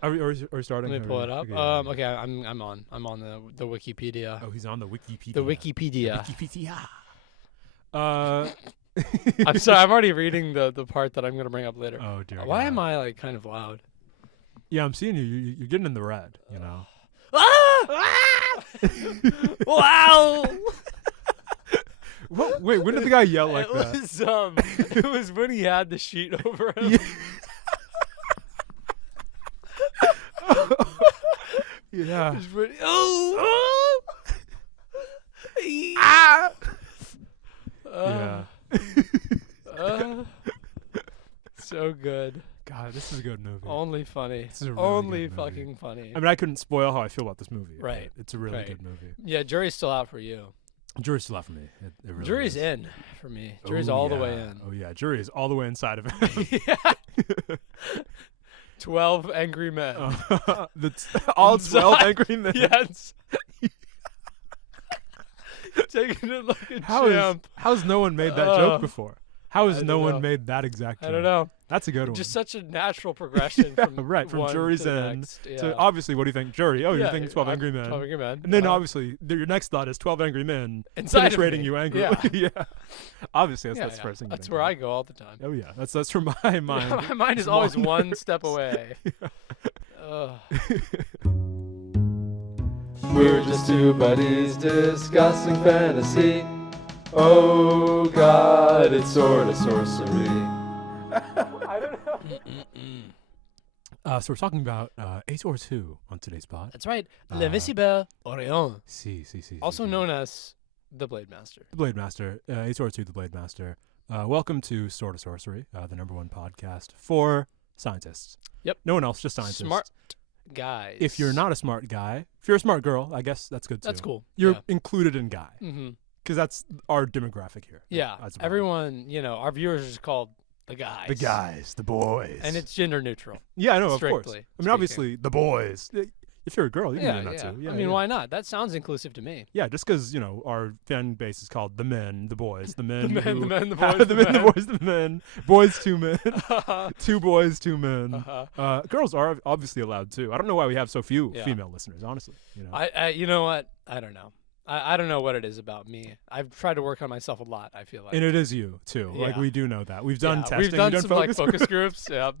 Are we starting? Let me pull it up. Okay, yeah. Okay, I'm on. I'm on the Wikipedia. Oh, he's on the Wikipedia. The Wikipedia. Wikipedia. I'm sorry. I'm already reading the part that I'm gonna bring up later. Oh dear. Why God. am I like kind of loud? Yeah, I'm seeing you. You're getting in the red. You know. Wow. What? Wait, when did the guy yell like that? It was when he had the sheet over him. Yeah. It was when- oh. Ah. Yeah. So good. God, this is a good movie. Only funny. This is a really Only good movie. fucking funny. I mean, I couldn't spoil how I feel about this movie. but Right. It's a really Right. good movie. Yeah, jury's still out for you. Jury's still out for me. It really Jury's is. in for me. Jury's Oh, all the yeah. way in. Oh yeah, jury is all the way inside of him. Yeah. 12 angry men. All 12 Inside. angry men. Yes. Taking it like a How champ. has no one made that joke before? How has I no don't one know. made that exact joke? I don't know. That's a good one. Just such a natural progression Yeah, from right, from one jury's to the end next. Yeah. So obviously, what do you think? Jury. Oh, you're Yeah, thinking 12 I'm angry men. 12 angry men. And then Uh-huh. obviously, your next thought is 12 angry men Inside of penetrating me. you angrily. Yeah. Yeah. Obviously, that's Yeah, the yeah. first thing. That's where I go all the time. Oh yeah, that's from my mind. My mind is It's always long. one step away. Ugh. We're just two buddies discussing fantasy. Oh God, it's Sorta Sorcery. So we're talking about Ator 2 on today's pod. That's right. L'Invisible Orion, Si. also known as the Blade Master. The Blade Master, Ator 2, the Blade Master. Welcome to Sorta Sorcery, the #1 podcast for scientists. Yep. No one else, just scientists. Smart guys. If you're not a smart guy, if you're a smart girl, I guess that's good too. That's cool. You're Yeah. included in guy, Mm-hmm. because that's our demographic here. Yeah. as well. Everyone, our viewers are just called the guys. The guys, the boys. And it's gender neutral. yeah, I know, of course. strictly I mean, speaking. obviously, the boys. If you're a girl, you Yeah, can do that yeah. too. Yeah, I mean, yeah. why not? That sounds inclusive to me. Yeah, just because our fan base is called the men, the boys, the men, The men, who the men, the have- boys, the the men, the men. boys, the men, boys, 2 men, Uh-huh. 2 boys, 2 men. Uh-huh. Girls are obviously allowed too. I don't know why we have so few Yeah. female listeners. Honestly, You know what? I don't know. I don't know what it is about me. I've tried to work on myself a lot, I feel like. and it is you too. Like Yeah. we do know that we've done Yeah, testing, We've done some focus focus groups. Yeah.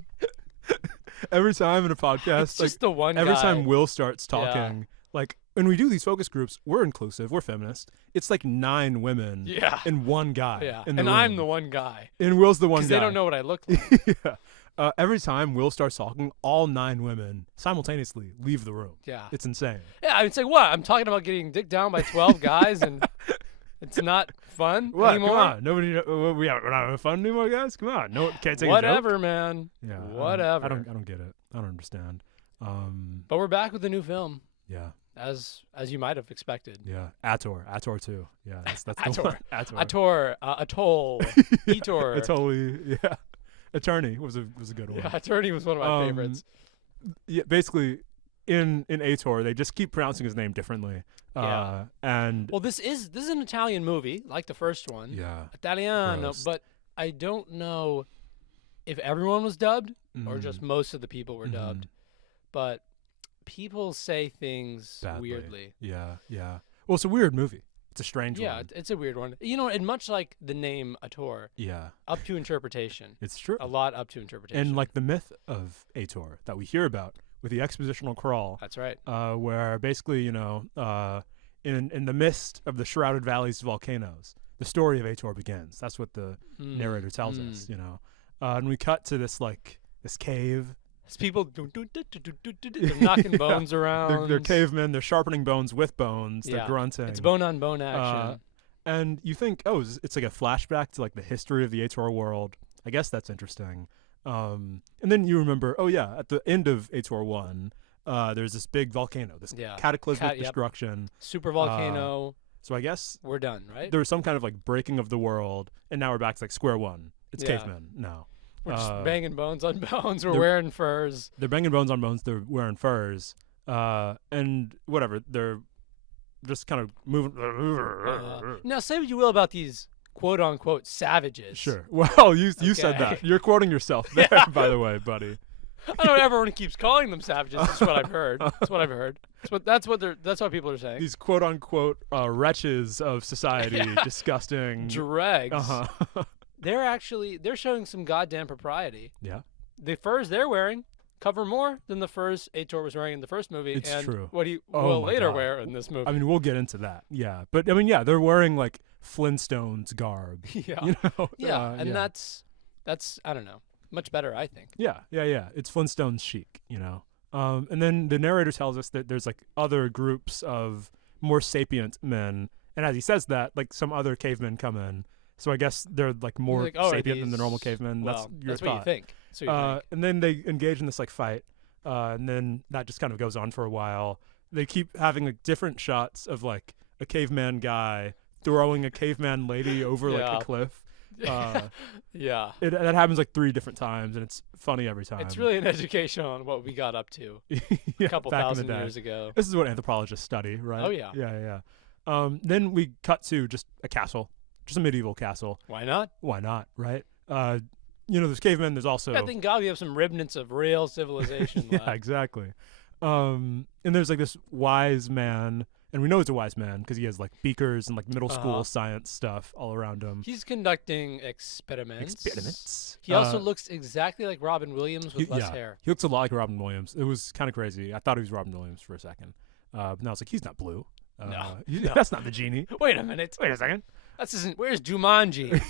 every time in a podcast. It's like just the one every guy. time Will starts Yeah. talking, like when we do these focus groups, we're inclusive, we're feminist. It's like 9 women Yeah. and 1 guy. Yeah. in the And I'm room. the one guy. And Will's the one guy. Because they don't know what I look like. Yeah. Every time Will starts talking, all 9 women simultaneously leave the room. Yeah. It's insane. Yeah, I mean, it's like, what? I'm talking about getting dicked down by 12 guys and it's not fun What? anymore? Come on. Nobody. We're not having fun anymore, guys. Come on. No, can't take Whatever, a joke. man. Yeah. Whatever. I don't get it. I don't understand. But we're back with a new film, Yeah. as you might have expected. Yeah. Ator 2. Yeah. That's the Ator. one. Ator. Atoll, Ator. Totally. Yeah. Attorney was a good one. Yeah, Attorney was one of my favorites. Yeah. Basically, in Ator, they just keep pronouncing his name differently. Yeah. And Well, this is an Italian movie, like the first one. yeah. Italiano, Gross. but I don't know if everyone was dubbed or Mm. just most of the people were dubbed. But people say things Badly. weirdly. Yeah. Yeah. Well, it's a weird movie. It's a strange Yeah, one. it's a weird one. And much like the name Ator, Yeah. up to interpretation. It's true. A lot up to interpretation. And like the myth of Ator that we hear about with the expositional crawl, That's right. where basically, in the midst of the Shrouded Valley's volcanoes, the story of Ator begins. That's what the narrator tells us, and we cut to this cave. It's people they're knocking bones around. They're cavemen. They're sharpening bones with bones. They're Yeah. grunting. It's bone on bone action. And you think, it's like a flashback to like the history of the Ator world. I guess that's interesting. And then you remember, at the end of Ator 1, there's this big volcano, this cataclysmic Yep. destruction. Super volcano. So I guess We're done, right? there was some kind of like breaking of the world, and now we're back to like square one. It's Yeah. cavemen now. We're just banging bones on bones. We're they're- wearing furs. They're banging bones on bones. They're wearing furs. And whatever. They're just kind of moving. Now, say what you will about these quote unquote savages. Sure. Well, you said Okay. that. You're quoting yourself there, Yeah. by the way, buddy. I don't know. Everyone keeps calling them savages. That's what I've heard. That's what I've heard. That's what people are saying. These quote unquote wretches of society, Yeah. disgusting Dregs. Uh-huh. They're showing some goddamn propriety. Yeah. The furs they're wearing cover more than the furs Ator was wearing in the first movie. It's and true. what he Oh will my later God. wear in this movie. I mean, we'll get into that. Yeah. But I mean, yeah, they're wearing like Flintstones garb. yeah. You know? Yeah, and yeah. that's I don't know, much better, I think. Yeah. It's Flintstones chic, you know. And then the narrator tells us that there's like other groups of more sapient men, and as he says that, like some other cavemen come in. So I guess they're like more Like, oh, are sapient than the these- normal cavemen. Well, That's your what thought. you think. That's what you think. And then they engage in this like fight, and then that just kind of goes on for a while. They keep having like different shots of like a caveman guy throwing a caveman lady over like Yeah. a cliff. Yeah. That happens like 3 different times, and it's funny every time. It's really an education on what we got up to yeah, a couple back in thousand the day. years ago. This is what anthropologists study, right? Oh, yeah. Yeah. Then we cut to just a castle, just a medieval castle. Why not? Why not, right? There's cavemen. There's also I think God, we have some remnants of real civilization yeah, left. exactly. And there's like this wise man, and we know he's a wise man because he has like beakers and like middle school Uh-huh. science stuff all around him. He's conducting experiments. Experiments. He also looks exactly like Robin Williams with less hair. He looks a lot like Robin Williams. It was kind of crazy. I thought he was Robin Williams for a second, but now it's like he's not blue. No. That's not the genie. Wait a minute. Wait a second. That's isn't. Where's Jumanji?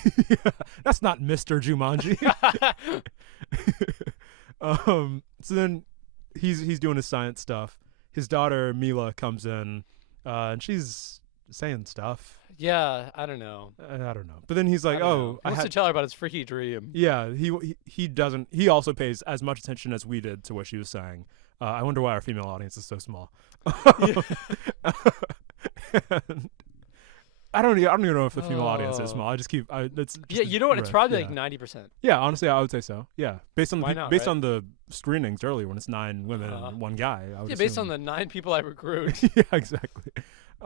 That's not Mr. Jumanji. So then he's doing his science stuff. His daughter Mila comes in, and she's saying stuff. Yeah, I don't know. I don't know. But then he's like, I don't know. "Oh, He wants to tell her about his freaky dream. yeah." He doesn't. He also pays as much attention as we did to what she was saying. I wonder why our female audience is so small. And I don't even know if the female audience is small. I just keep. It's just Yeah, you know what? It's riff, probably yeah. like 90%. Yeah, honestly, I would say so. Yeah, based on Why the not, based right? on the screenings earlier when it's 9 women Uh-huh. and 1 guy. I would Yeah, based on assume. the 9 people I recruit. yeah, exactly.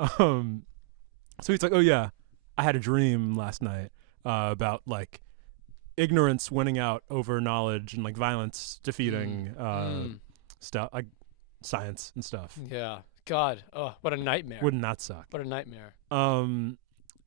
So he's like, "Oh yeah, I had a dream last night about like ignorance winning out over knowledge and like violence defeating stuff, like science and stuff. Yeah. God. Oh, what a nightmare. Wouldn't that suck? What a nightmare.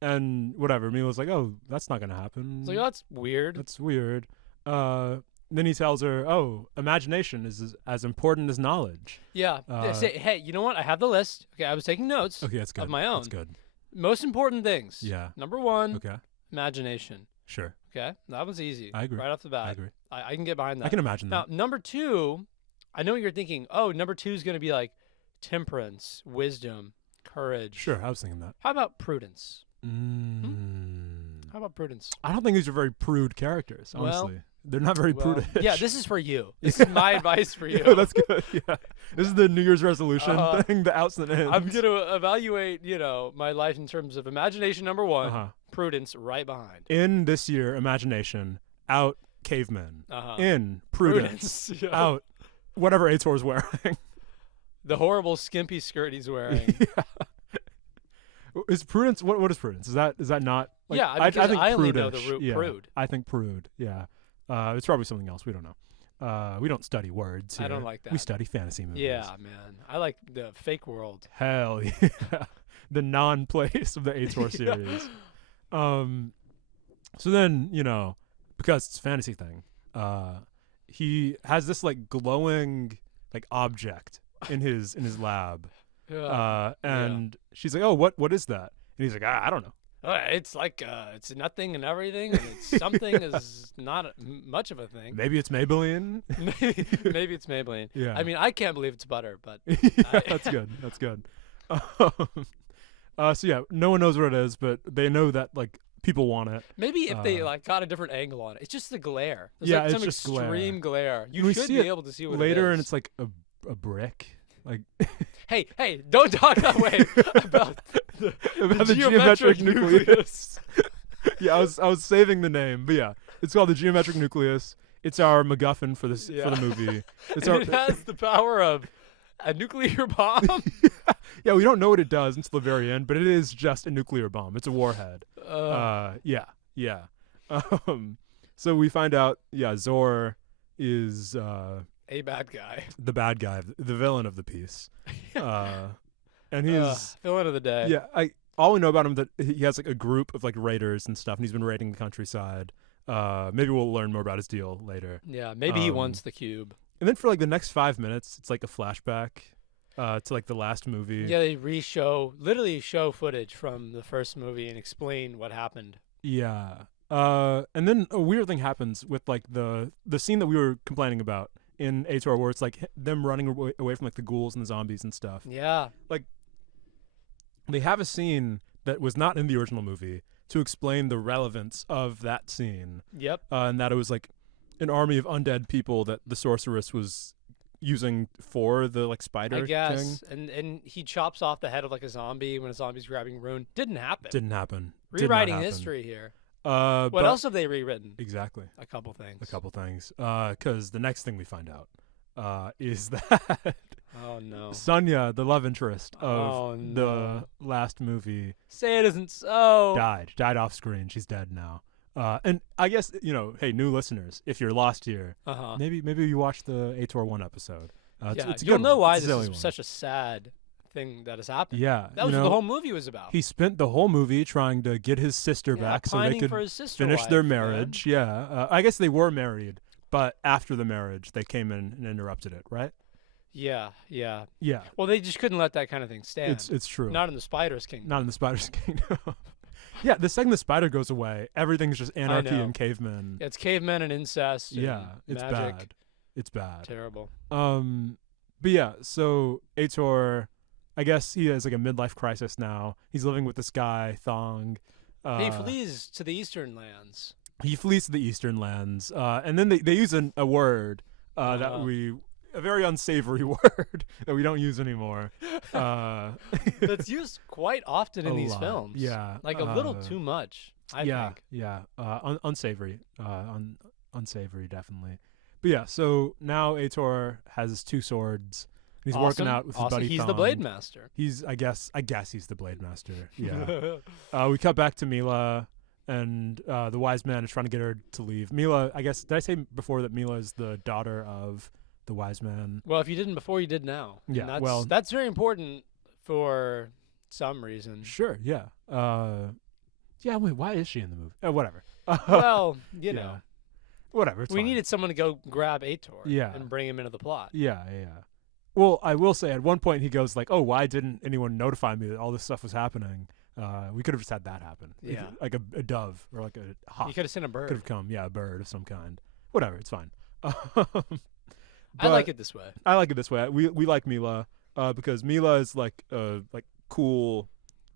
And whatever. Mila's like, "Oh, that's not gonna happen. It's like, oh, that's weird. That's weird." Then he tells her, "Oh, imagination is as important as knowledge." Yeah. They say, hey, you know what? I have the list. Okay, I was taking notes Okay, that's good. of my own. That's good. Most important things. Yeah. Number 1, Okay. imagination. Sure. Okay, that was easy. I agree. Right off the bat. I agree. I can get behind that. I can imagine Now, that. number 2, I know what you're thinking. Oh, number 2 is going to be like temperance, wisdom, courage. Sure, I was thinking that. How about prudence? How How about prudence? I don't think these are very prude characters, Well- honestly. They're not very Well, prudish. yeah, this is for you. This is my advice for you. Yeah, that's good. Yeah. This is the New Year's resolution thing, the outs and ins. I'm going to evaluate, my life in terms of imagination, number 1, Uh-huh. prudence right behind. In this year, imagination, out cavemen. Uh-huh. In prudence, Yeah. out whatever Ator's wearing. The horrible skimpy skirt he's wearing. Yeah. Is prudence, what is prudence? Is that not? Like, Yeah, because think I only know the prudish. root Yeah, prude. I think prude, yeah. It's probably something else. We don't know. We don't study words I here. don't like We that. study fantasy movies. Yeah, man. I like the fake world. Hell yeah. The non-place of the Ator series. So then, because it's a fantasy thing, he has this like glowing like object in his lab. And she's like, "Oh, what is that?" And he's like, I don't know. It's like it's nothing and everything, and it's something is not much of a thing. Maybe it's Maybelline. Maybe it's Maybelline. Yeah. I mean, I can't believe it's butter, but Yeah, that's good. That's good. So yeah, no one knows what it is, but they know that like people want it. maybe if they like got a different angle on it, it's just the glare. There's Yeah, like it's some just glare. extreme glare. You We should see be it able to see what later, it is. and it's like a brick. Like Hey, don't talk that way about about the geometric nucleus. Yeah, I was saving the name, but yeah, it's called the geometric nucleus. It's our MacGuffin for this for the movie. It's And it has the power of a nuclear bomb. yeah, we don't know what it does until the very end, but it is just a nuclear bomb. It's a warhead. Yeah. So we find out, Zor is a bad guy. the bad guy, the villain of the piece. And he's Villain of the day. yeah. All we know about him that he has like a group of like raiders and stuff, and he's been raiding the countryside. Maybe we'll learn more about his deal later. Yeah, maybe he wants the cube. And then for like the next 5 minutes, it's like a flashback to like the last movie. Yeah, they literally show footage from the first movie and explain what happened. Yeah. And then a weird thing happens with like the scene that we were complaining about in Ator, where it's like them running away from like the ghouls and the zombies and stuff. Yeah. They have a scene that was not in the original movie to explain the relevance of that scene. Yep. And that it was like an army of undead people that the sorceress was using for the like spider I guess. thing. And he chops off the head of like a zombie when a zombie's grabbing Rune. Didn't happen. Didn't happen. Rewriting history here. What What else have they rewritten? Exactly. A couple things. Because the next thing we find out is that Oh no. Sonya, the love interest of Oh, no. the last movie, Say it isn't so. died off screen. She's dead now. And I guess, hey, new listeners, if you're lost here, Uh-huh. maybe you watch the Ator 1 episode. It's a You'll good know one. why It's a this silly is one. such a sad thing that has happened. Yeah. That was what the whole movie was about. He spent the whole movie trying to get his sister back so they pining could for his sister finish their wife, man. marriage. Yeah. I guess they were married, but after the marriage, they came in and interrupted it, right? Yeah. Yeah. Well, they just couldn't let that kind of thing stand. It's true. Not in the Spider's Kingdom. Not in the Spider's Kingdom. Yeah, the second the spider goes away, everything's just anarchy know. and cavemen. It's cavemen and incest. And Yeah, it's magic. bad. It's bad. Terrible. But yeah, so Ator, I guess he has like a midlife crisis now. He's living with this guy, Thong. He flees to the Eastern Lands. He flees to the Eastern Lands. And then they use a word a very unsavory word that we don't use anymore. That's used quite often in A these lot. films. Yeah. Like a little too much, I think. Yeah. Unsavory. Unsavory, definitely. But yeah, so now Ator has his 2 swords. He's working out with his buddy He's Thong. the Blade Master. I guess he's the Blade Master. Yeah. We cut back to Mila, and the wise man is trying to get her to leave. Mila, I guess, did I say before that Mila is the daughter of the wise man? Well, if you didn't before, you did now. And Yeah, that's very important for some reason. Sure, yeah. Wait, why is she in the movie? Whatever. Well, Yeah. know. Whatever, it's We fine. needed someone to go grab Ator Yeah. and bring him into the plot. Yeah. Well, I will say at one point he goes like, "Oh, why didn't anyone notify me that all this stuff was happening? We could have just had that happen. Yeah. Like a dove or like a hawk You could have sent a bird. could have come. Yeah, a bird of some kind. Whatever, it's fine. I like it this way. I like it this way. We like Mila because Mila is like a cool,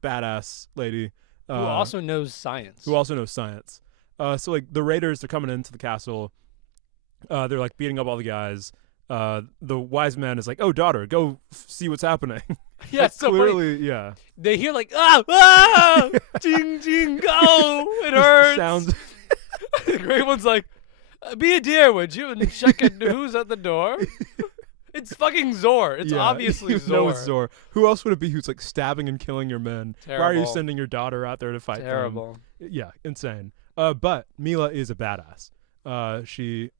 badass lady Who also knows science. So like the raiders are coming into the castle. They're like beating up all the guys. The wise man is like, "Oh, daughter, go see what's happening." Yeah, it's so clearly, funny. yeah. They hear like, ching, ching, oh, it hurts. Sounds. The great one's like, be a dear, would you? And check it, who's at the door? It's fucking Zor. It's Yeah, obviously you Zor. know it's Zor. Who else would it be who's like stabbing and killing your men? Why are you Terrible. sending your daughter out there to fight Terrible. them? Yeah, insane. But Mila is a badass. She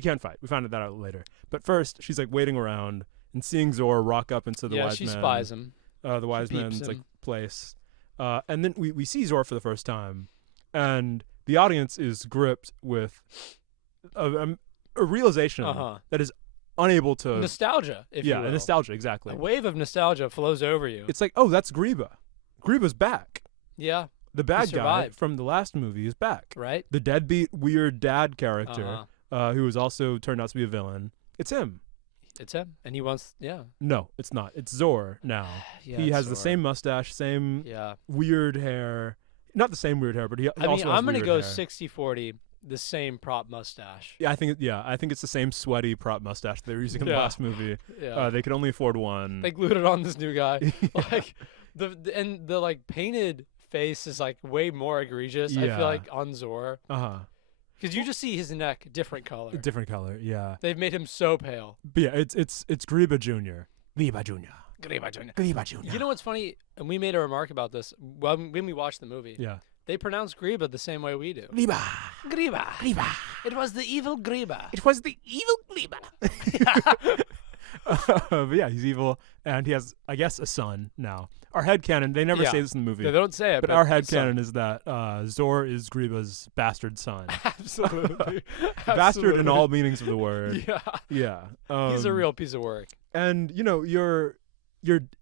can fight. We found that out later. But first, she's like waiting around and seeing Zor rock up into the wise she man. spies him. The wise peeps man's like him. place. And then we see Zor for the first time, and the audience is gripped with a realization that is unable to Nostalgia, if you will. nostalgia, exactly. A wave of nostalgia flows over you. It's like, oh, that's Griba. Griba's back. Yeah, The bad guy survived. from the last movie is back. right? The deadbeat, weird dad character, who was also turned out to be a villain. It's him. It's him. And he wants, No, it's not. It's Zor now. Yeah, He it's has the Zor. same mustache, same Yeah. weird hair. Not the same weird hair, but he I mean, also has I'm going to weird go hair. 60-40, the same prop mustache. Yeah, I think it's the same sweaty prop mustache they were using in the Yeah. last movie. Yeah. They could only afford one. They glued it on this new guy. Yeah. Like the like painted face is like way more egregious. I Yeah. feel like on Zor, Uh-huh. because you just see his neck different color. Different color, yeah. They've made him so pale. But yeah, it's Griba Jr. Griba Jr. Griba Jr. Griba Jr. You know what's funny? And we made a remark about this when we watched the movie. Yeah. They pronounce Griba the same way we do. Griba. Griba. Griba. It was the evil Griba. It was the evil Griba. But yeah, he's evil, and he has, I guess, a son now. Our headcanon, they never Yeah. say this in the movie, They don't say it, but our son. headcanon is that Zor is Griba's bastard son. Absolutely. Bastard in all meanings of the word. Yeah. Yeah. He's a real piece of work. And, you know, your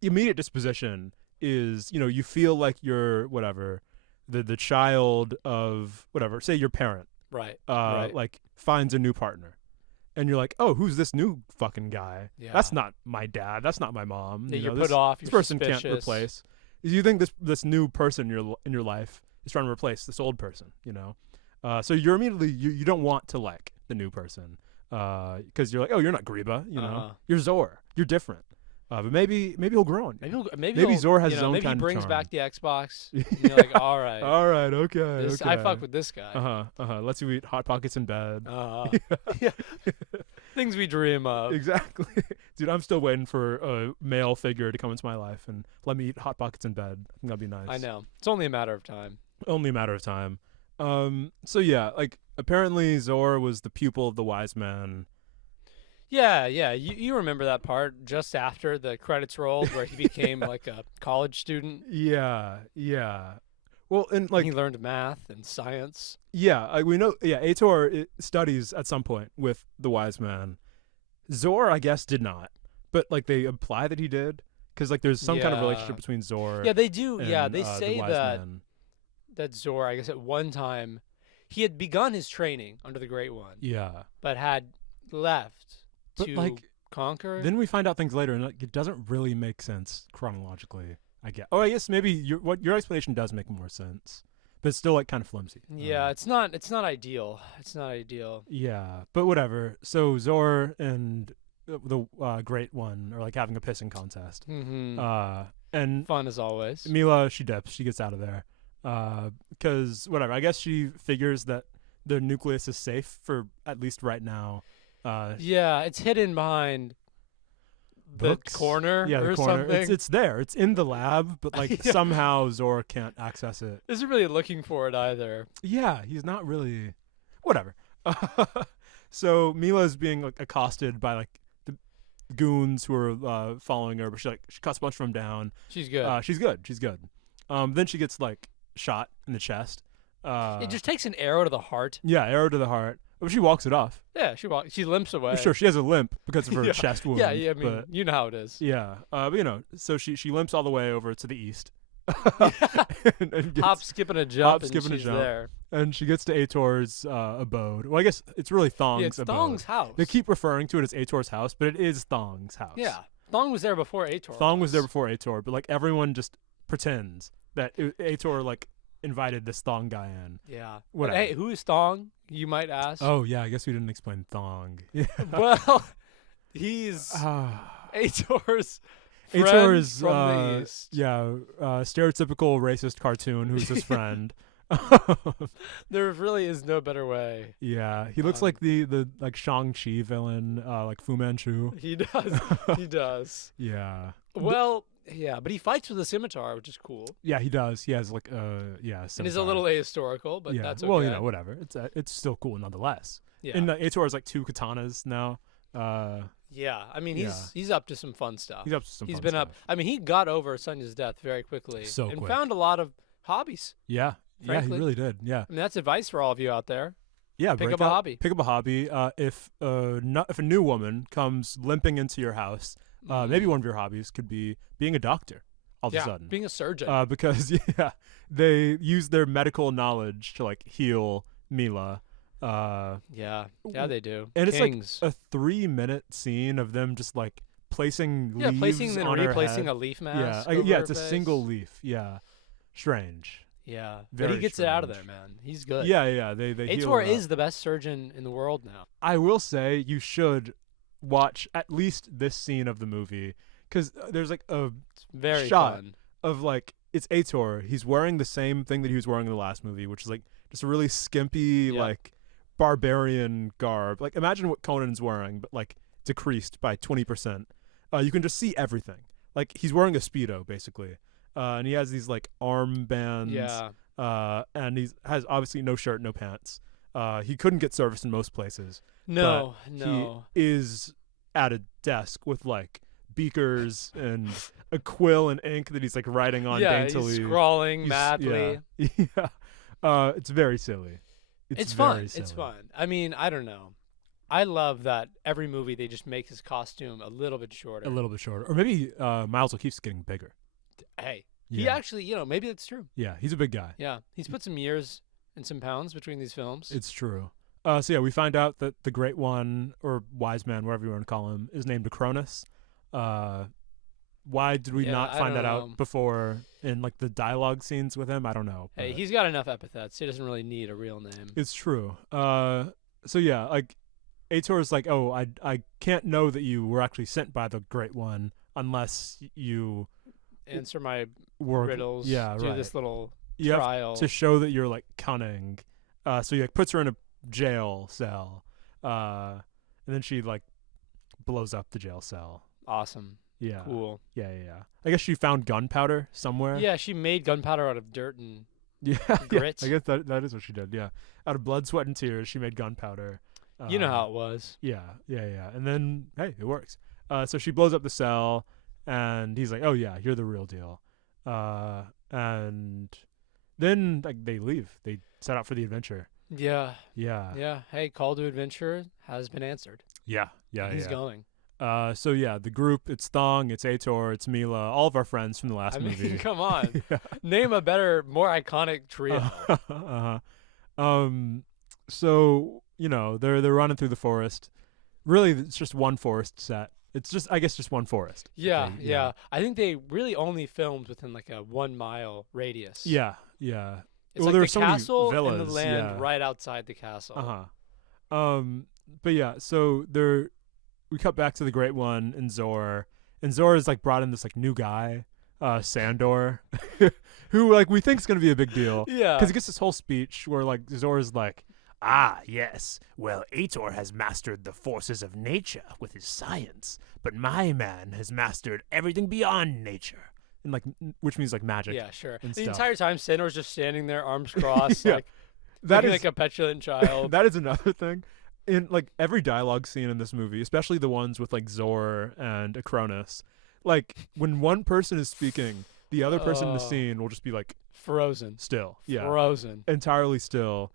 immediate disposition is, you know, you feel like you're, whatever, the child of, whatever, say your parent, Right. like, finds a new partner. And you're like, oh, who's this new fucking guy? Yeah. That's not my dad. That's not my mom. Yeah, You you're know, put off. This You're person can't suspicious. replace. You think this new person in your life is trying to replace this old person, you know? So you're immediately, you don't want to like the new person because you're like, oh, you're not Griba, you know? You're Zor. You're different. But maybe he'll grow on you. Maybe Zor has you his know, own maybe kind he of brings charm. back the Xbox. And you're like, all right. All right, okay, This, okay. I fuck with this guy. Lets you eat Hot Pockets in bed. Yeah. Things we dream of. Exactly. Dude, I'm still waiting for a male figure to come into my life and let me eat Hot Pockets in bed. I think that'd be nice. I know. It's only a matter of time. Only a matter of time. So yeah, like apparently Zor was the pupil of the wise man. Yeah. You remember that part just after the credits rolled where he became like a college student. Yeah. Well, and like He learned math and science. yeah, we know. Yeah, Ator studies at some point with the wise man. Zor, I guess, did not, but like they imply that he did because like there's some kind of Yeah. relationship between Zor. Yeah, they do. And, Yeah, they the say wise that man. that Zor, I guess at one time, he had begun his training under the Great One, Yeah. but had left But, to like, conquer. Then we find out things later, and like, it doesn't really make sense chronologically. I guess. Oh, I guess maybe your explanation does make more sense, but it's still like kind of flimsy. Yeah, it's not ideal. It's not ideal. Yeah, but whatever. So Zor and the Great One are like having a pissing contest. Mm-hmm. And Fun as always. Mila, she dips. She gets out of there. Because whatever. I guess she figures that the nucleus is safe for at least right now. Yeah, it's hidden behind the Books? corner Yeah, the or corner. something. It's there. It's in the lab, but like Yeah. somehow Zor can't access it. Isn't really looking for it either. Yeah, he's not really. Whatever. So Mila's being like accosted by like the goons who are following her, but she cuts a bunch of them down. She's good. She's good. Then she gets like shot in the chest. It just takes an arrow to the heart. Yeah, arrow to the heart. But she walks it off. Yeah, she limps away. Sure, she has a limp because of her Yeah. chest wound. Yeah, I mean, but you know how it is. yeah, but you know, so she limps all the way over to the east. and Hop, skip, and a jump, hop, and skip, and a she's jump. there. and she gets to Ator's abode. Well, I guess it's really Thong's Yeah, it's abode. Thong's house. They keep referring to it as Ator's house, but it is Thong's house. Yeah, Thong was there before Ator. Thong was there before Ator, but like everyone just pretends that Ator like invited this Thong guy in. Yeah. But, Whatever. hey, who is Thong? You might ask. Oh yeah, I guess we didn't explain Thong. Yeah. Well, he's Ator's friend Ator is from the east. yeah, stereotypical racist cartoon who's his friend. There really is no better way. Yeah, he looks like the like Shang-Chi villain, like Fu Manchu. He does. He does. Yeah. Well, yeah, but he fights with a scimitar, which is cool. Yeah, he does. He has like And he's a scimitar. little ahistorical, but yeah. that's okay. Well, you know, whatever. It's still cool nonetheless. Yeah. And Ator has like 2 katanas now. Yeah, I mean, Yeah. he's up to some fun stuff. He's up to some He's fun been stuff. up. I mean, he got over Sonya's death very quickly. So and quick. found a lot of hobbies. Yeah. Yeah, he frankly. really did. Yeah. I mean, that's advice for all of you out there. Yeah, Pick break up a out- hobby. Pick up a hobby. If a new woman comes limping into your house, maybe one of your hobbies could be being a doctor all of a sudden. Being a surgeon. Because they use their medical knowledge to like heal Mila. yeah, they do. And Kings. it's like a 3-minute scene of them just like placing leaves placing and on her replacing head. a leaf mask. Yeah, over yeah, her it's a face. single leaf. Yeah, strange. Yeah, but Very he gets it out of strange. there, man. He's good. Yeah, they heal Ator her up. is the best surgeon in the world now. I will say you should watch at least this scene of the movie because there's like a It's very shot fun. of like it's Ator. He's wearing the same thing that he was wearing in the last movie, which is like just a really skimpy Yeah. like barbarian garb. Like imagine what Conan's wearing, but like decreased by 20%. You can just see everything. Like he's wearing a Speedo basically, and he has these like arm bands. Yeah. And he has obviously no shirt, no pants. He couldn't get service in most places. No, but no. He is at a desk with like beakers and a quill and ink that he's like writing on daintily. He's scrawling madly. Yeah. It's very silly. It's very fun. silly. It's fun. I mean, I don't know. I love that every movie they just make his costume a little bit shorter. A little bit shorter. Or maybe Miles O'Keefe's getting bigger. Hey, Yeah. he actually, maybe that's true. Yeah, he's a big guy. Yeah, he's put some years and some pounds between these films. It's true. So yeah, we find out that the Great One, or Wise Man, whatever you want to call him, is named Acronis. Why did we not I find don't that know. out before in like the dialogue scenes with him? I don't know. Hey, but he's got enough epithets. He doesn't really need a real name. it's true. So yeah, like Ator's like, oh, I can't know that you were actually sent by the Great One unless you Answer my were riddles. Yeah, do right. this little You have trial. to show that you're like cunning. So he like puts her in a jail cell, and then she like blows up the jail cell. Awesome. Yeah. Cool. Yeah. I guess she found gunpowder somewhere. Yeah, she made gunpowder out of dirt and Yeah. grit. I guess that is what she did. Yeah. Out of blood, sweat, and tears, she made gunpowder. you know how it was. Yeah. And then hey, it works. So she blows up the cell, and he's like, "Oh yeah, you're the real deal." And then like they leave. They set out for the adventure. Yeah. Yeah. Yeah. Hey, call to adventure has been answered. Yeah. He's going. So yeah, the group, it's Thong, it's Ator, it's Mila, all of our friends from the last I mean, movie. come on. Yeah. Name a better, more iconic trio. So, they're running through the forest. Really, it's just one forest set. It's just, I guess, just one forest. Yeah, They- yeah. I think they really only filmed within like a 1 mile radius. Yeah. It's Well, like there the are so many castle and the villas, land yeah. right outside the castle. But yeah, so we cut back to the Great One and Zor is like brought in this like new guy, Sandor, who like we think is gonna be a big deal. Yeah. Because he gets this whole speech where like Zor's like, "Ah, yes. Well, Ator has mastered the forces of nature with his science, but my man has mastered everything beyond nature." And like, which means like magic. Yeah, sure. and The stuff. entire time, Sandor's just standing there, arms crossed, Yeah. like That looking is like a petulant child. that is another thing. In like every dialogue scene in this movie, especially the ones with like Zor and Acronis, like when one person is speaking, the other person in the Oh. scene will just be like Frozen. still. Yeah. Frozen. Entirely still.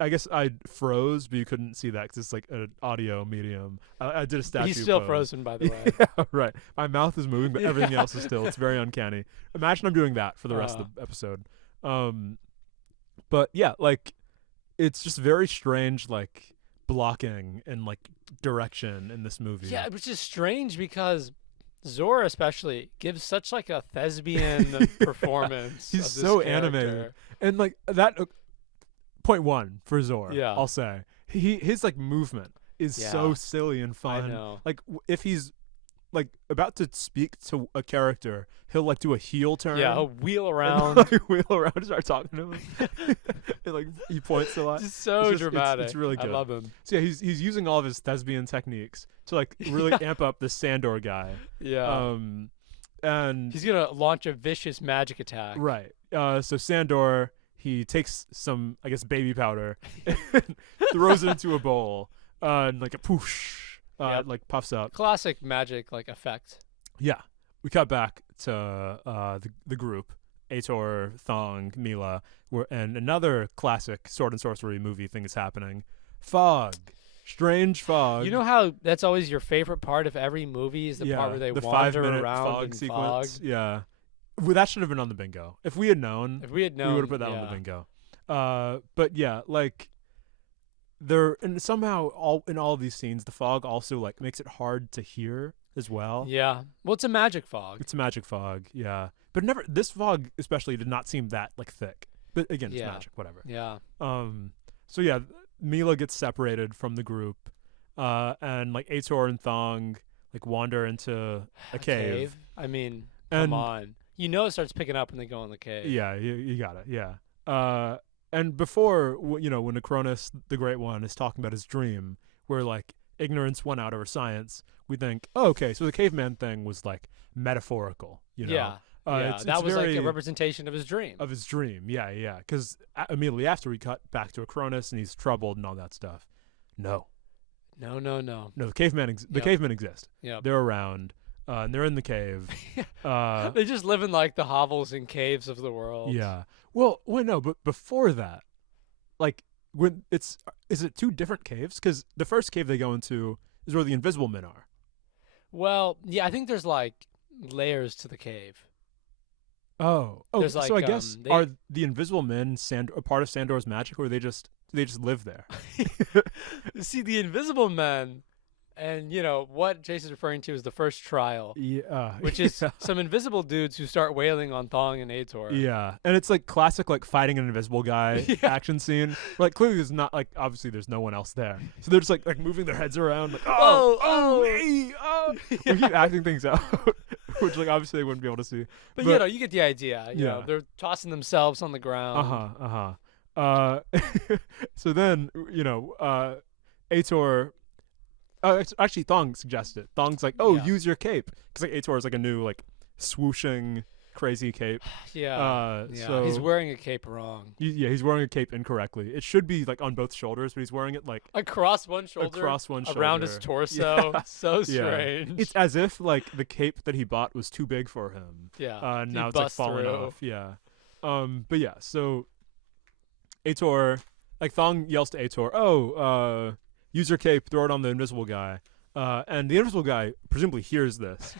I guess I froze, but you couldn't see that because it's like an audio medium. I did a statue. He's still pose. frozen, by the way. Yeah, right. My mouth is moving, but everything Yeah. else is still. It's very uncanny. Imagine I'm doing that for the rest of Uh. the episode. But yeah, like it's just very strange, like blocking and like direction in this movie. Yeah, which is strange because Zor especially gives such like a thespian performance. He's of this so character. animated. And like that. Point one for Zor. Yeah. I'll say his like movement is so Yeah. silly and fun. I know. Like if he's like about to speak to a character, he'll like do a heel turn. Yeah, he'll wheel and, around. like, wheel around and start talking to him. And like he points a lot. Just so It's just- dramatic. it's really good. I love him. So yeah, he's using all of his thespian techniques to like really amp up the Sandor guy. Yeah. And He's gonna launch a vicious magic attack. right. So Sandor, he takes some, I guess, baby powder and throws it into a bowl, and like a poosh, Yep. like puffs up. Classic magic like effect. Yeah. We cut back to the group, Ator, Thong, Mila, and another classic sword and sorcery movie thing is happening. Fog. Strange fog. You know how that's always your favorite part of every movie is the part where they the wander 5-minute around fog in sequence. fog. Yeah. Well, that should have been on the bingo. If we had known, If we had known, we would have put that on the bingo. But yeah, like and somehow in all of these scenes, the fog also like makes it hard to hear as well. Yeah. Well, it's a magic fog. It's a magic fog, yeah. But this fog especially did not seem that like thick. But again, it's Yeah. magic, whatever. Yeah. So yeah, Mila gets separated from the group, and like Ator and Thong like wander into a cave. I mean, And- come on. You know it starts picking up when they go in the cave. Yeah, you got it. Yeah. And before, when Acronis, the Great One, is talking about his dream, where like ignorance won out over science, we think, oh, okay, so the caveman thing was like metaphorical, Yeah. It's that was very, like a representation of his dream. of his dream. Yeah. Because immediately after we cut back to Acronis and he's troubled and all that stuff. No, No. the cavemen. The Yep. cavemen exist. Yeah. They're around. And they're in the cave. They just live in like the hovels and caves of the world. Yeah. Well, no, but before that, like when is it two different caves? Because the first cave they go into is where the invisible men are. Well, yeah, I think there's like layers to the cave. Oh. There's, So like, I guess they- are the invisible men a part of Sandor's magic, or do they just live there? See, the invisible men, and what Jason's referring to is the first trial, Yeah. which is some invisible dudes who start wailing on Thong and Ator. Yeah, and it's like classic like fighting an invisible guy Yeah. action scene. Like clearly there's not like obviously there's no one else there, so they're just like moving their heads around like Oh. me, we keep acting things out, which like obviously they wouldn't be able to see. But, you get the idea. Yeah. They're tossing themselves on the ground. So then Ator. Actually, Thong suggested. Thong's like, Yeah. use your cape, because like Ator is like a new like swooshing crazy cape. Yeah. So He's wearing a cape wrong. he's wearing a cape incorrectly. It should be like on both shoulders, but he's wearing it like Across one shoulder. across one shoulder. Around his torso. Yeah. So Yeah. strange. It's as if like the cape that he bought was too big for him. yeah. Now He it's like busts falling through. off. Yeah. But yeah, so Ator, like Thong yells to Ator, use your cape, throw it on the invisible guy. And the invisible guy presumably hears this.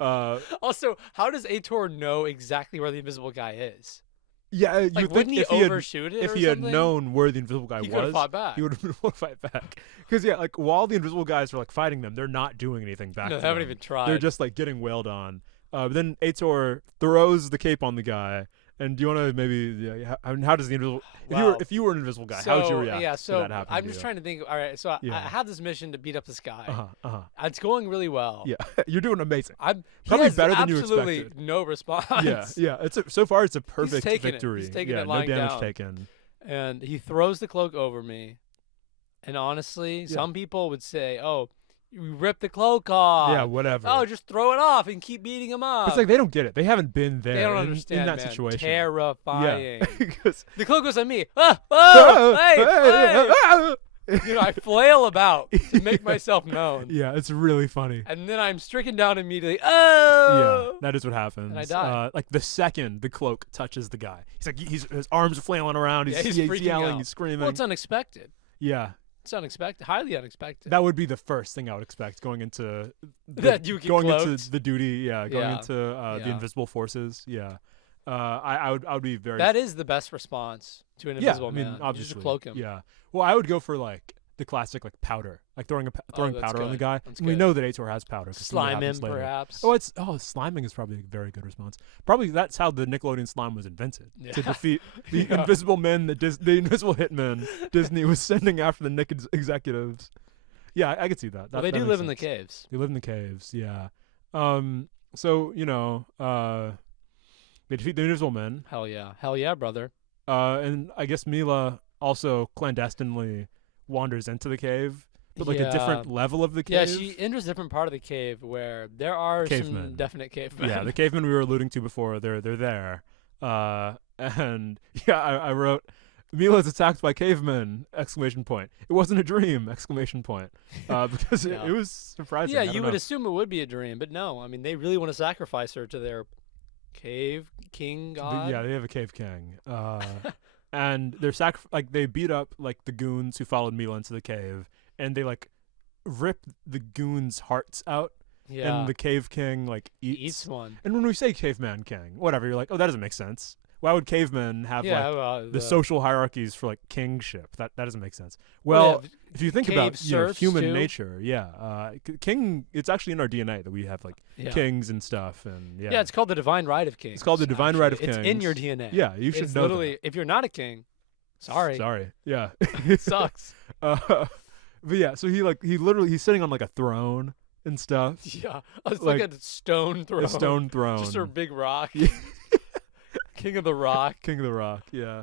Also, how does Ator know exactly where the invisible guy is? Yeah, you Like, think wouldn't he if he had, overshoot it if or he had something? known where the invisible guy He could have was, fought back. he would have been able to fight back. Because like while the invisible guys are like fighting them, they're not doing anything back. No, to they haven't them. even tried. They're just like getting wailed on. But then Ator throws the cape on the guy. And do you want to maybe? How does the invisible? Wow. If you were an invisible guy, how would you react? Yeah, to so that happening I'm to just you? trying to think. All right, so I Yeah. have this mission to beat up this guy. Uh-huh. It's going really well. Yeah, you're doing amazing. He Probably has better than you absolutely expected. no response. Yeah. So far it's a perfect taking it. victory. He's taking yeah, it no lying damage down. taken. And he throws the cloak over me. And honestly, some people would say, "Oh, you ripped the cloak off." Yeah, whatever. Oh, just throw it off and keep beating him up. It's like they don't get it. They haven't been there. They don't in, understand in that man. situation. Terrifying. Yeah. 'Cause- The cloak goes on me. Hey. I flail about to make myself known. Yeah, it's really funny. And then I'm stricken down immediately. Yeah, Oh! that is what happens. And I die. Like the second the cloak touches the guy, he's like his arms are flailing around. He's, Yeah, he's freaking yelling. out. He's screaming. Well, it's unexpected. Yeah, It's unexpected. Highly unexpected. that would be the first thing I would expect going into That you get going into cloaked? the duty. Yeah, going Yeah. into the Yeah. invisible forces. Yeah, I would be very. That is the best response to an invisible I mean, man. You obviously, just cloak him. Yeah. Well, I would go for like the classic like powder, like throwing that's powder on the good. guy. That's And we good. know that Ator has powder. 'cause something Slime him, happens later. perhaps. Sliming is probably a very good response. Probably that's how the Nickelodeon slime was invented to Yeah. defeat the Yeah. invisible men, the invisible hitmen Disney was sending after the Nick executives. Yeah, I could see that. Well, they that do makes live in the sense. caves. They live in the caves. Yeah. So they defeat the invisible men. Hell yeah, brother. And I guess Mila also clandestinely wanders into the cave, but like a different level of the Yeah, cave. she enters a different part of the cave where there are Cavemen. some definite cavemen. Yeah, the cavemen we were alluding to before, they're there. And yeah, I wrote Mila's attacked by cavemen! Exclamation point. It wasn't a dream! Exclamation point. Because Yeah. it was surprising. Yeah, I don't you would know. assume it would be a dream, but no. I mean, they really want to sacrifice her to their cave king god. Yeah, they have a cave king. And they're they beat up like the goons who followed Mila into the cave, and they like rip the goons' hearts out, Yeah. and the cave king like He eats. eats one. And when we say caveman king, whatever, you're like, oh, that doesn't make sense. Why would cavemen have Yeah, like well, the social hierarchies for like kingship? That doesn't make sense. Well, yeah, if you think cave about serfs, human too. nature, king. It's actually in our DNA that we have like yeah. kings and stuff, and Yeah, it's called the divine right of kings. It's called the divine right of It's in kings. your DNA. yeah. You should It's know literally, if you're not a king, sorry. that. Sorry. Yeah. It sucks. But yeah, so he's sitting on like a throne and stuff. Yeah. It's Like, like a stone throne. A stone throne. Just a big rock. Yeah. King of the rock. King of the Rock. Yeah.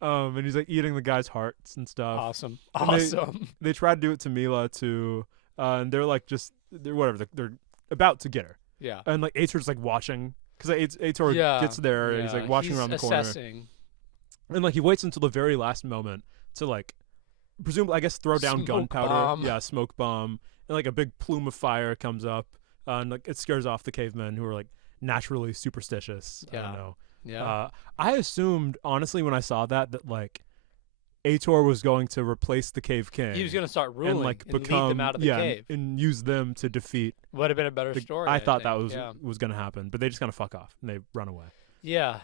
And he's like eating the guy's hearts and stuff. Awesome. And they- Awesome. They tried to do it to Mila too, and they're like they're about to get her, Yeah. and like Ator's like watching because Ator gets there and he's like watching around the corner, assessing. and like he waits until the very last moment to like, presumably I guess throw down Smoke gunpowder, bomb. smoke bomb, and like a big plume of fire comes up, and like it scares off the cavemen who are like naturally superstitious. I don't know. Yeah. I assumed honestly when I saw that like Ator was going to replace the Cave King. He was going to start ruling and like lead become them out of the cave. and use them to defeat. Would have been a better the, story. I thought think. that was going to happen, but they just kind of fuck off and they run away. Yeah.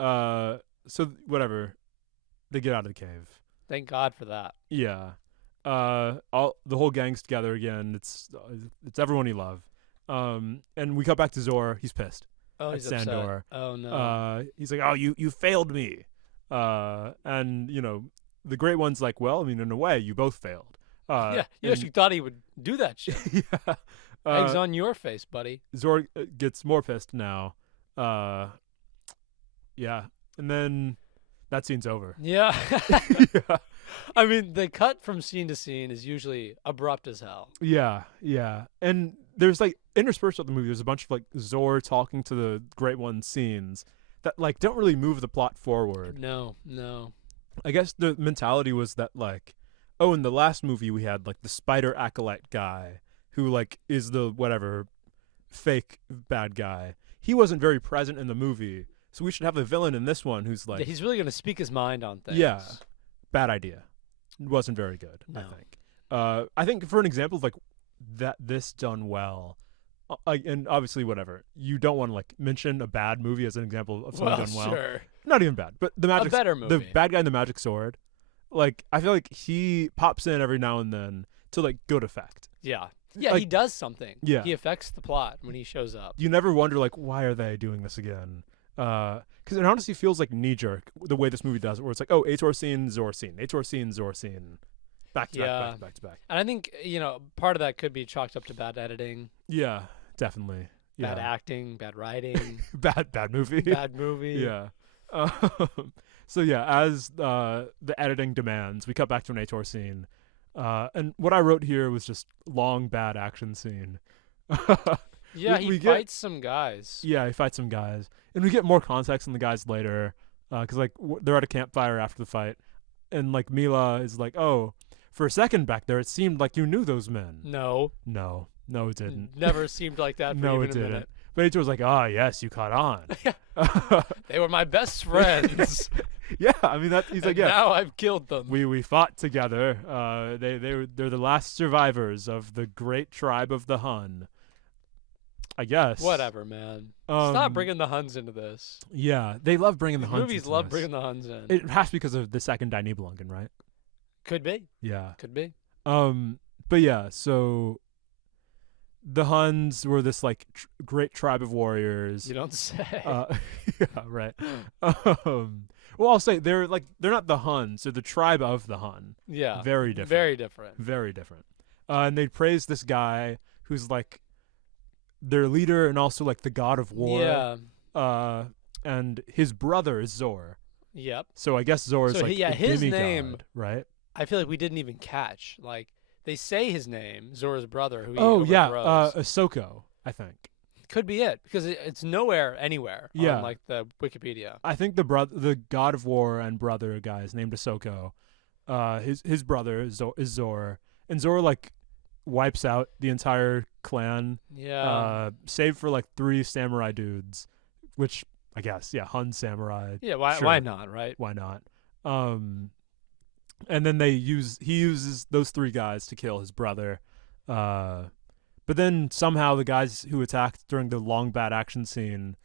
So whatever, they get out of the cave. Thank God for that. Yeah. All the whole gang's together again. It's everyone you love. And we cut back to Zor. He's pissed. Oh, at he's upset. Sandor. Oh no. He's like, "Oh, you failed me." And you know, the Great One's like, "Well, I mean, in a way, you both failed." Yeah, you actually thought he would do that shit. Yeah. Eggs on your face, buddy. Zor gets more pissed now. Yeah. And then that scene's over. Yeah. Yeah. I mean, the cut from scene to scene is usually abrupt as hell. Yeah. And there's like interspersed with the movie, there's a bunch of like Zor talking to the Great One scenes that like don't really move the plot forward. No. I guess the mentality was that like, oh, in the last movie we had like the spider acolyte guy who like is the whatever fake bad guy. He wasn't very present in the movie, so we should have a villain in this one who's like, He's really going to speak his mind on things. yeah, bad idea. Wasn't very good. No. I think for an example of like this done well, and obviously whatever, you don't want to like mention a bad movie as an example of something done well. Sure. Not even bad, but the magic, A better movie. the bad guy in the magic sword, like I feel like he pops in every now and then to like good effect. Yeah, Like, he does something. Yeah. He affects the plot when he shows up. You never wonder like why are they doing this again? Because it honestly feels like knee jerk the way this movie does it, where it's like, oh, Ator scene, Zor scene, Ator scene, Zor scene, back to back. And I think part of that could be chalked up to bad editing, Yeah, definitely. Yeah. bad acting, bad writing, bad movie. bad movie. Yeah. So yeah, as the editing demands, we cut back to an Ator scene. And what I wrote here was just long bad action scene. Yeah, we he get- fights some guys. Yeah, he fights some guys, and we get more context on the guys later, because like they're at a campfire after the fight, and like Mila is like, "Oh, for a second back there, it seemed like you knew those men." No, No, it didn't. never seemed like that for No, even it a didn't. minute. But Ator was like, "Ah, yes, you caught on." They were my best friends. Yeah, I mean that. He's like, and "Yeah, now I've killed them. we fought together. They're the last survivors of the great tribe of the Hun." I guess. Whatever, man. Stop Um, bringing the Huns into this. Yeah, they love bringing the Huns. Movies into love this. bringing the Huns in. It has to be because of the second Die Nibelungen, right? Could be. Yeah. Could be. But yeah, so the Huns were this like great tribe of warriors. You don't say. Yeah, right. Well, I'll say they're not the Huns; they're the tribe of the Hun. Yeah. Very different. Very different. Very different. And they praise this guy who's like their leader and also like the god of war. Yeah. And his brother is Zor. Yep. So I guess Zor is So like yeah, a his demigod, name- right? I feel like we didn't even catch. Like, they say his name, Zora's brother, who he Oh yeah, overthrows. Ahsoka, I think. Could be it, because it's nowhere, anywhere Yeah. on, like, the Wikipedia. I think the god of war and brother guy is named Ahsoka. His brother is Zor, and Zor like wipes out the entire clan, Yeah. save for like 3 samurai dudes, which I guess Hun samurai. Yeah, why sure. why not, right? Why not? And then he uses those 3 guys to kill his brother. But then somehow the guys who attacked during the long bad action scene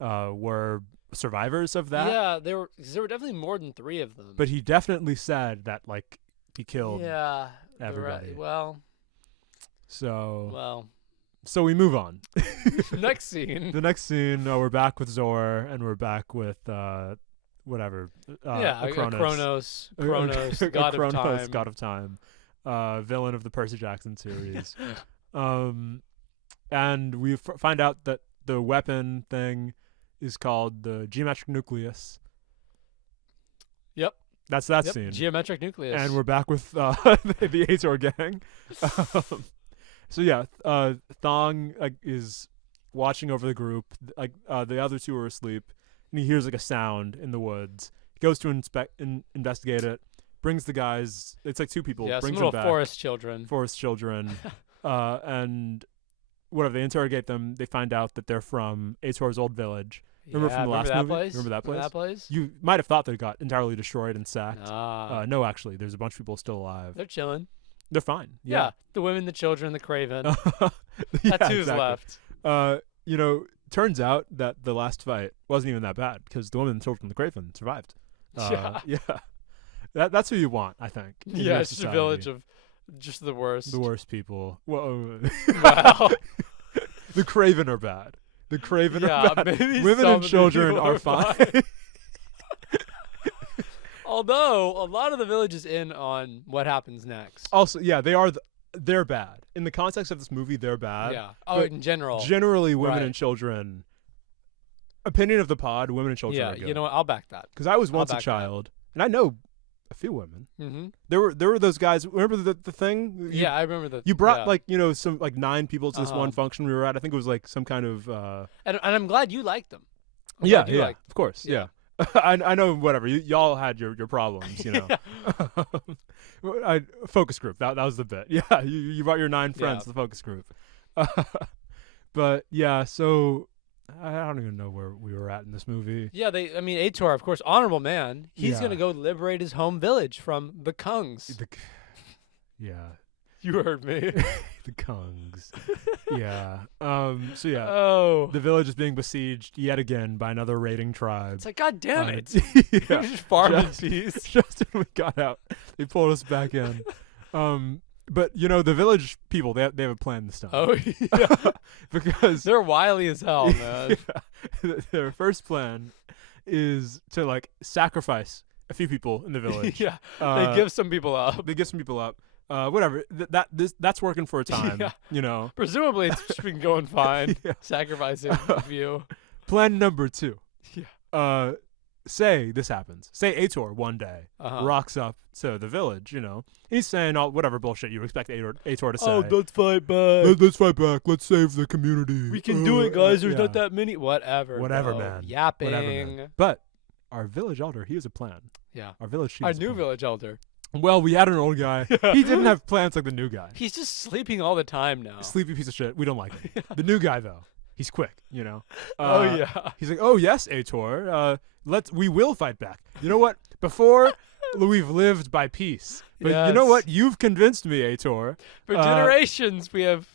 were survivors of that. Yeah, there were definitely more than 3 of them. But he definitely said that like he killed. yeah, everybody. Well, So we move on. next scene. The next scene, we're back with Zor, and we're back with whatever. Kronos, Kronos, god of time. God of time, villain of the Percy Jackson series. And we find out that the weapon thing is called the geometric nucleus. Yep. That's that Yep. scene. Geometric nucleus. And we're back with the Ator gang. So yeah, Thong is watching over the group. Like the other two are asleep, and he hears like a sound in the woods. He goes to investigate it. Brings the guys. It's like two people. Yeah, brings some little them back. forest children. And whatever. They interrogate them. They find out that they're from Ator's old village. Remember from the last movie? Place? Remember that place? Remember that place? You might have thought they got entirely destroyed and sacked. Ah. No, actually, there's a bunch of people still alive. They're chilling. They're fine. Yeah. The women, the children, the craven. Yeah, That's who's exactly. left. Turns out that the last fight wasn't even that bad because the women, the children, the craven survived. Yeah. That's who you want, I think. in your It's just a society. village of just the worst. The worst people. Whoa. Wow. The craven are bad. The craven are bad. Maybe Women some and of the children people are fine. Although a lot of the village is in on what happens next. Also, yeah, they're bad. In the context of this movie, they're bad. Yeah. Oh, but in general. Generally, women Right. and children. Opinion of the pod: women and children. Yeah. are good. You know what? I'll back that. Because I was I'll once a back that. child, and I know a few women. Mm-hmm. There were those guys. Remember the thing? Yeah, I remember that. You brought yeah. some 9 people to this Uh-huh. one function we were at. I think it was like some kind of. And I'm glad you liked them. I'm Yeah, glad you yeah, liked of course, yeah. yeah. I know. Whatever. Y'all had your problems, you know. Focus group. That was the bit. Yeah, you brought your 9 friends Yeah. to the focus group. But yeah, so I don't even know where we were at in this movie. Yeah, Ator, of course, honorable man. He's Yeah. gonna go liberate his home village from the Kungs. Yeah, You heard me. the Kungs. Yeah. So yeah, Oh. the village is being besieged yet again by another raiding tribe. It's like, God damn it. Yeah. You're just farming Just- peas. Just when we got out, they pulled us back in. But the village people, they have a plan this time. Oh, yeah. Because They're wily as hell, man. their first plan is to like sacrifice a few people in the village. Yeah. Uh, They give some people up. They give some people up. Whatever. That's working for a time. Yeah. You know. Presumably, it's just been going fine. Yeah. Sacrificing a few. Plan number 2. Yeah. Say this happens. Say Ator one day Uh-huh. rocks up to the village. He's saying all whatever bullshit you would expect Ator to say. Oh, let's fight back. Let's fight back. Let's save the community. We can do it, guys. There's yeah. not that many. Whatever. Whatever, bro. man. Yapping. Whatever, man. But our village elder, he has a plan. Yeah. Our village chief. Our has a new plan. village elder. Well, we had an old guy. He didn't have plans like the new guy. He's just sleeping all the time now. Sleepy piece of shit. We don't like him. The new guy though, he's quick. Oh, yeah. He's like, oh yes, Ator. We will fight back. You know what? Before we've lived by peace. But you know Yes. what? You've convinced me, Ator. For generations, we have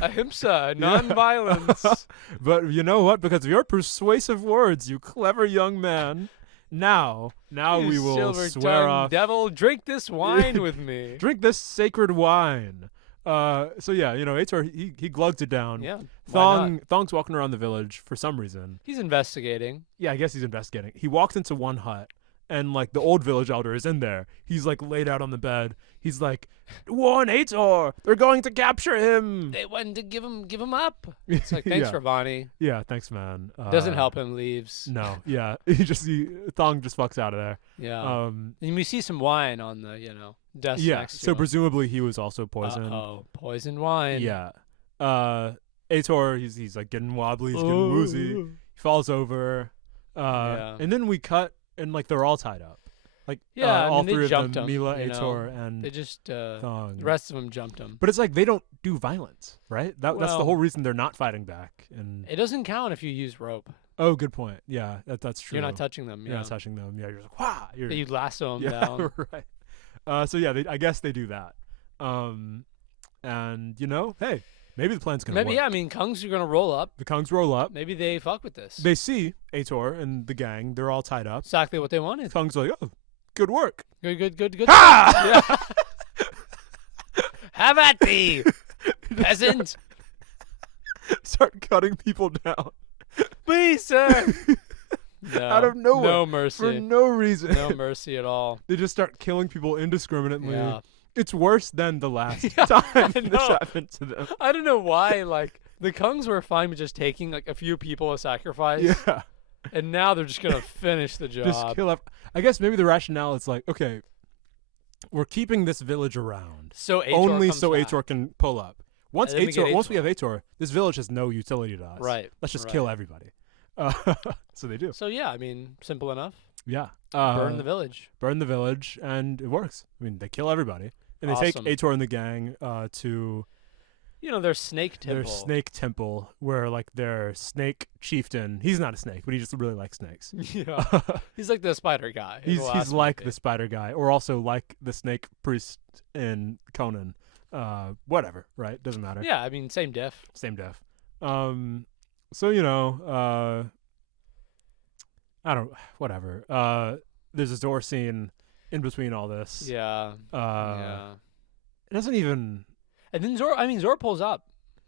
ahimsa, nonviolence. But you know what? Because of your persuasive words, you clever young man. Now You we will silver-tongued swear off. devil, drink this wine with me. Drink this sacred wine. So yeah, Ator he glugged it down. Yeah. why not? Thong's walking around the village for some reason. He's investigating. Yeah, I guess he's investigating. He walks into one hut, and like the old village elder is in there. He's like laid out on the bed. He's like, "Warn Ator! They're going to capture him." They wanted to give him up. It's like, thanks, Yeah. Ravani. Yeah, thanks, man. Doesn't help him. Leaves. No, yeah, Thong just fucks out of there. Yeah. And we see some wine on the desk Yeah. next to So him. presumably he was also poisoned. Oh, poisoned wine. Yeah. Ator, he's like getting wobbly, he's getting woozy. He falls over. Yeah. And then we cut, and like they're all tied up. Like Yeah, I all mean, they 3 of jumped them, him, Mila, you know. Ator, and They just Thong. the rest of them jumped him. But it's like they don't do violence, right? That's the Well- whole reason they're not fighting back. And It doesn't count if you use rope. oh, good point. Yeah, that's true. You're not touching them. You're Yeah. not touching them. Yeah, you're like, wow. You lasso them Yeah, down. right. So yeah, I guess they do that. And hey, maybe the plan's gonna Maybe work. yeah. I mean, Kungs are gonna roll up. The Kongs roll up. Maybe they fuck with this. They see Ator and the gang. They're all tied up. Exactly what they wanted. Kongs like, oh, good work. Good. Ha! Yeah. Have at thee, peasant. Start cutting people down Please, sir. No, out of nowhere No for mercy. no reason. No mercy at all. They just start killing people indiscriminately. Yeah. It's worse than the last Yeah, time I this know. happened to them. I don't know why. Like the Kungs were fine with just taking like a few people as sacrifice, Yeah. and now they're just gonna finish the job. Just kill I guess maybe the rationale is like, okay, we're keeping this village around So Ator only comes so back. Ator can pull up. Once And then we get once we Ator. have Ator, this village has no utility to us. Right. Let's just right. kill everybody. So they do. So yeah, I mean, simple enough. Yeah. Burn the village. Burn the village, and it works. I mean, they kill everybody, and they take Awesome. Ator and the gang to You know, their snake temple. their snake temple, where like their snake chieftain. He's not a snake, but he just really likes snakes. Yeah. He's like the spider guy. in the he's last like movie. the spider guy, or also like the snake priest in Conan. Whatever, right? Doesn't matter. Yeah, I mean, same diff. Same death. So I don't. Whatever. There's a Zor scene in between all this. Yeah. Yeah. It doesn't even. And then Zor pulls up.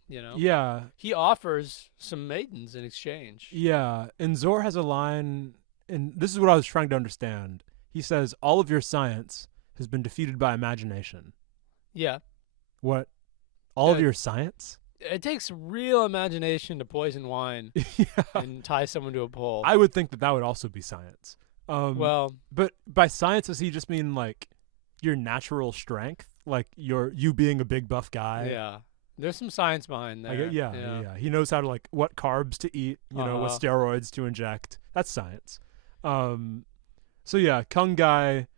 You know. Yeah. He offers some maidens in exchange. Yeah. And Zor has a line, and this is what I was trying to understand. He says, "All of your science has been defeated by imagination." Yeah. What? All of Yeah. your science? It takes real imagination to poison wine Yeah. and tie someone to a pole. I would think that would also be science. Well, But by science, does he just mean like your natural strength, like you being a big buff guy? yeah. There's some science behind there. Yeah. He knows how to like what carbs to eat, what Uh-huh. steroids to inject. That's science. So yeah, Kung guy.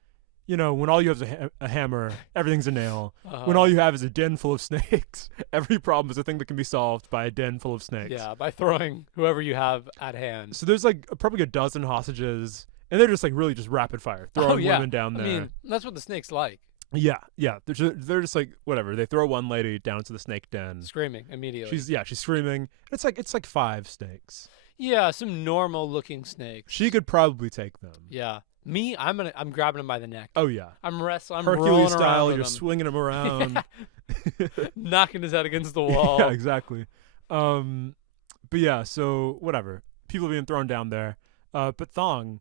When all you have is a hammer, everything's a nail. When all you have is a den full of snakes, every problem is a thing that can be solved by a den full of snakes. Yeah, by throwing whoever you have at hand. So there's like probably a dozen hostages, and they're just like really just rapid fire, throwing women down there. I mean, that's what the snake's like. Yeah. They're just like whatever. They throw one lady down into the snake den. Screaming immediately. She's screaming. It's like 5 snakes. Yeah, some normal looking snakes. She could probably take them. Yeah. Me, I'm grabbing him by the neck. Oh yeah. I'm wrestling. I'm rolling Hercules around style. with You're him. swinging him around. Knocking his head against the wall. Yeah, exactly. But yeah. So whatever. People being thrown down there. But Thong,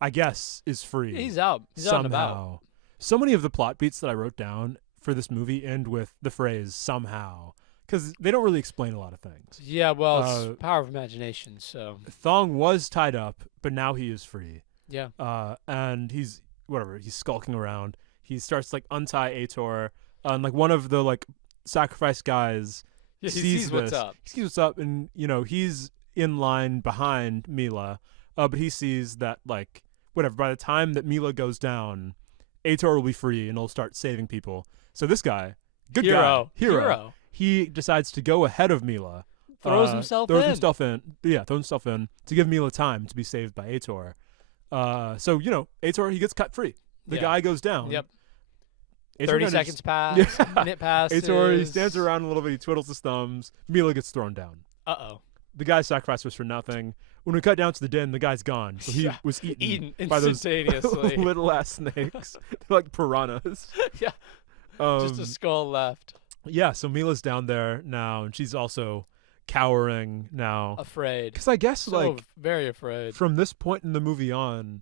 I guess, is free. He's out. He's out and about. somehow. So many of the plot beats that I wrote down for this movie end with the phrase "somehow," because they don't really explain a lot of things. Yeah, well, it's power of imagination. So Thong was tied up, but now he is free. yeah. And he's skulking around. He starts to, like, untie Ator, and like one of the like sacrifice guys Yeah, he sees sees what's this. up. He sees what's up, and he's in line behind Mila, but he sees that like whatever. By the time that Mila goes down, Ator will be free and he'll start saving people. So this guy, good guy, hero, he decides to go ahead of Mila. Throws himself throws in. himself in. Yeah, throws himself in to give Mila time to be saved by Ator. So Ator, he gets cut free. The Yeah. guy goes down. Yep. Ator 30 kinda seconds just- pass. Yeah. Minute passes. Ator, he stands around a little bit. He twiddles his thumbs. Mila gets thrown down. Uh-oh. The guy's sacrifice was for nothing. When we cut down to the den, the guy's gone. So he Yeah. was eaten Eaten by those instantaneously. little ass snakes. They're like piranhas. Yeah. Just a skull left. Yeah, so Mila's down there now, and she's also cowering now. Afraid. Because I guess, So very afraid. from this point in the movie on,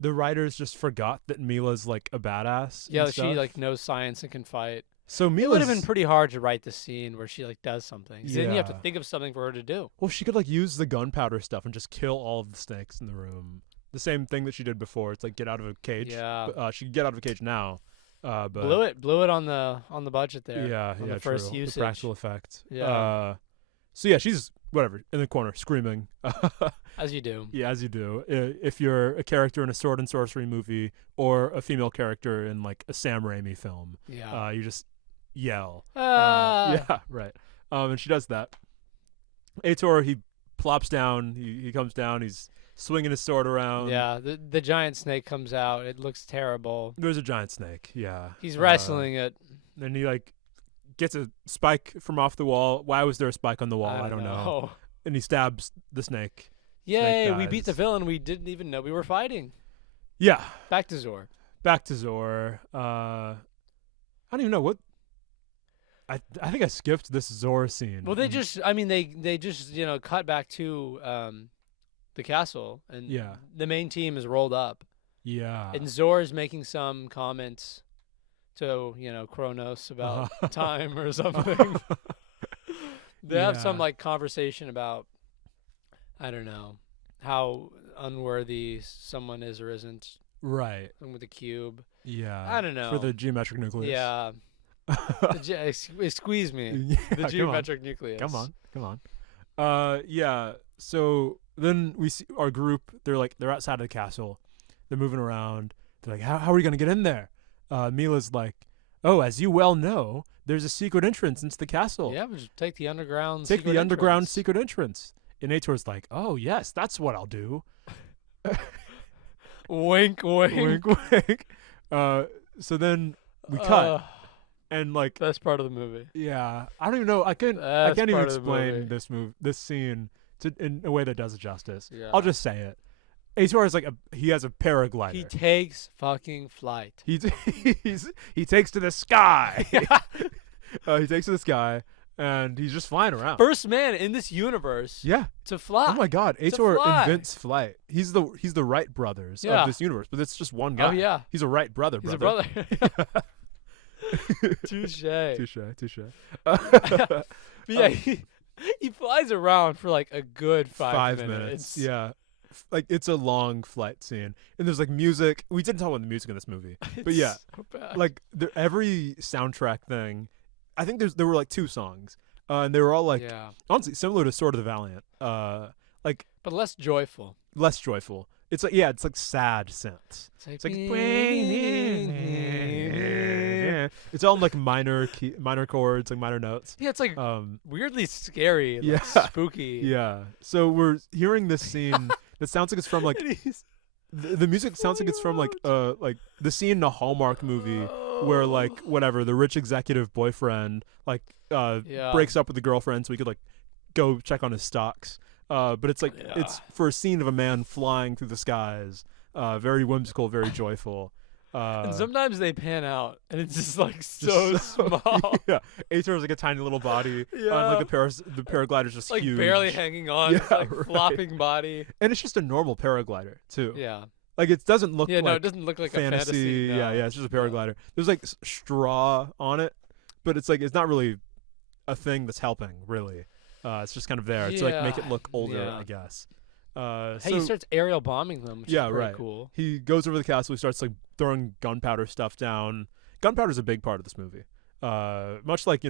the writers just forgot that Mila's, like, a badass. Yeah, and she stuff. like knows science and can fight. So It Mila's... would have been pretty hard to write the scene where she like does something. 'Cause then you have to Yeah. think of something for her to do. Well, she could, like, use the gunpowder stuff and just kill all of the snakes in the room. The same thing that she did before. It's like, get out of a cage. Yeah. But, she can get out of a cage now. But Blew it on the budget there. Yeah, on yeah, the first true. usage. The practical effect. Yeah. So yeah, she's whatever in the corner screaming. As you do. Yeah, as you do. If you're a character in a sword and sorcery movie or a female character in like a Sam Raimi film, Yeah. you just yell. Ah. Yeah, right. And she does that. Ator, he plops down. He comes down. He's swinging his sword around. Yeah, the giant snake comes out. It looks terrible. There's a giant snake. Yeah. He's wrestling it. And he like gets a spike from off the wall. Why was there a spike on the wall? I don't know. And he stabs the snake. Yay, we beat the dies. villain we didn't even know we were fighting. Yeah. Back to Zor. Back to Zor. I don't even know what. I think I skipped this Zor scene. Well, they just cut back to the castle, and Yeah. the main team is rolled up, Yeah. and Zor is making some comments to Kronos about time or something. They have some Yeah. like conversation about, I don't know, how unworthy someone is or isn't. Right. Something with the cube. Yeah. I don't know. For the geometric nucleus. Yeah. Squeeze me. Yeah, The come on. geometric nucleus. Come on. Yeah. So then we see our group. They're outside of the castle. They're moving around. They're like, how are we gonna get in there? Mila's like, oh, as you well know, there's a secret entrance into the castle. Yeah, but just take the underground. Take secret the underground entrance. secret entrance. And Ator's like, oh yes, that's what I'll do. Wink, wink. Wink, wink. So then we cut, and like, Best part of the movie. yeah, I don't even know. I can't That's even part of the explain movie. this scene in a way that does it justice. Yeah. I'll just say it. Ator is like he has a paraglider. He takes fucking flight. he takes to the sky. He takes to the sky, and he's just flying around. First man in this universe Yeah. to fly. Oh my God, To Ator fly. invents flight. He's the Wright brothers Yeah. of this universe, but it's just one guy. Oh yeah, He's a Wright brother. he's a brother. Touche. Touche. But yeah, he flies around for like a good 5 minutes. Yeah. Like it's a long flight scene, and there's like music. We didn't talk about the music in this movie, but yeah, so bad. like every soundtrack thing. I think there were like 2 songs, and they were all like yeah, honestly similar to Sword of the Valiant, like but less joyful. less joyful. It's like it's like sad synths. It's like it's all in like minor chords, like minor notes. Yeah, it's like weirdly scary, and yeah. like spooky. Yeah. So we're hearing this scene that sounds like it's from like And he's- the music sounds like it's from like the scene in a Hallmark movie where like whatever the rich executive boyfriend like Yeah. breaks up with the girlfriend so he could like go check on his stocks. But it's like it's for a scene of a man flying through the skies. Very whimsical, very joyful. and sometimes they pan out, and it's just like so small, Yeah, Ator is like a tiny little body. Yeah. And like the paraglider's just like huge. barely hanging on, Yeah, it's like right. flopping body. And it's just a normal paraglider too. Yeah, Like it doesn't look yeah. like No, it doesn't look like a fantasy. No. Yeah, it's just a paraglider. There's like straw on it, but it's like it's not really a thing that's helping really. It's just kind of there to like make it look older, Yeah. I guess. Hey, So he starts aerial bombing them, which Yeah, is pretty right. cool. he goes over to the castle. He starts like throwing gunpowder stuff down. Gunpowder's a big part of this movie. Much like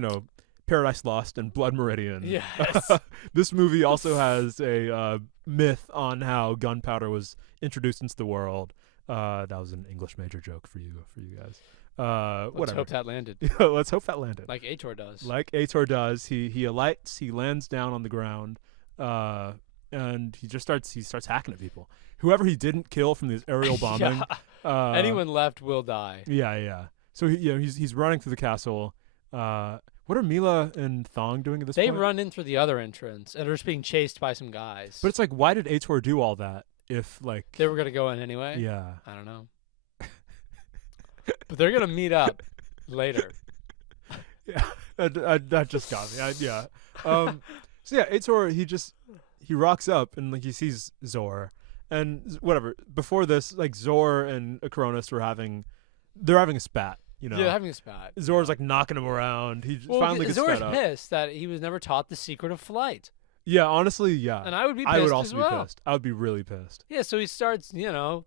Paradise Lost and Blood Meridian. Yes. This movie also has a myth on how gunpowder was introduced into the world. That was an English major joke for you guys. Let's Whatever. hope that landed, Let's hope that landed. like Ator does. Like Ator does, he alights, he lands down on the ground, and he starts hacking at people. Whoever he didn't kill from this aerial bombing, Yeah. Anyone left will die. Yeah. So he's running through the castle. What are Mila and Thong doing at this They point? run in through the other entrance and are just being chased by some guys. But it's like, why did Ator do all that if like they were gonna go in anyway. yeah. I don't know. But they're gonna meet up later. Yeah, that just got me. Yeah. So yeah, Ator he rocks up and like he sees Zor, and whatever. Before this, like Zor and Acronis they're having a spat. Yeah, they're having a spat. Zor's like knocking him around. He finally gets Zor's fed up. pissed that he was never taught the secret of flight, Yeah, honestly, yeah. and I would be pissed I would as also well. be pissed. I would be really pissed. Yeah, so he starts,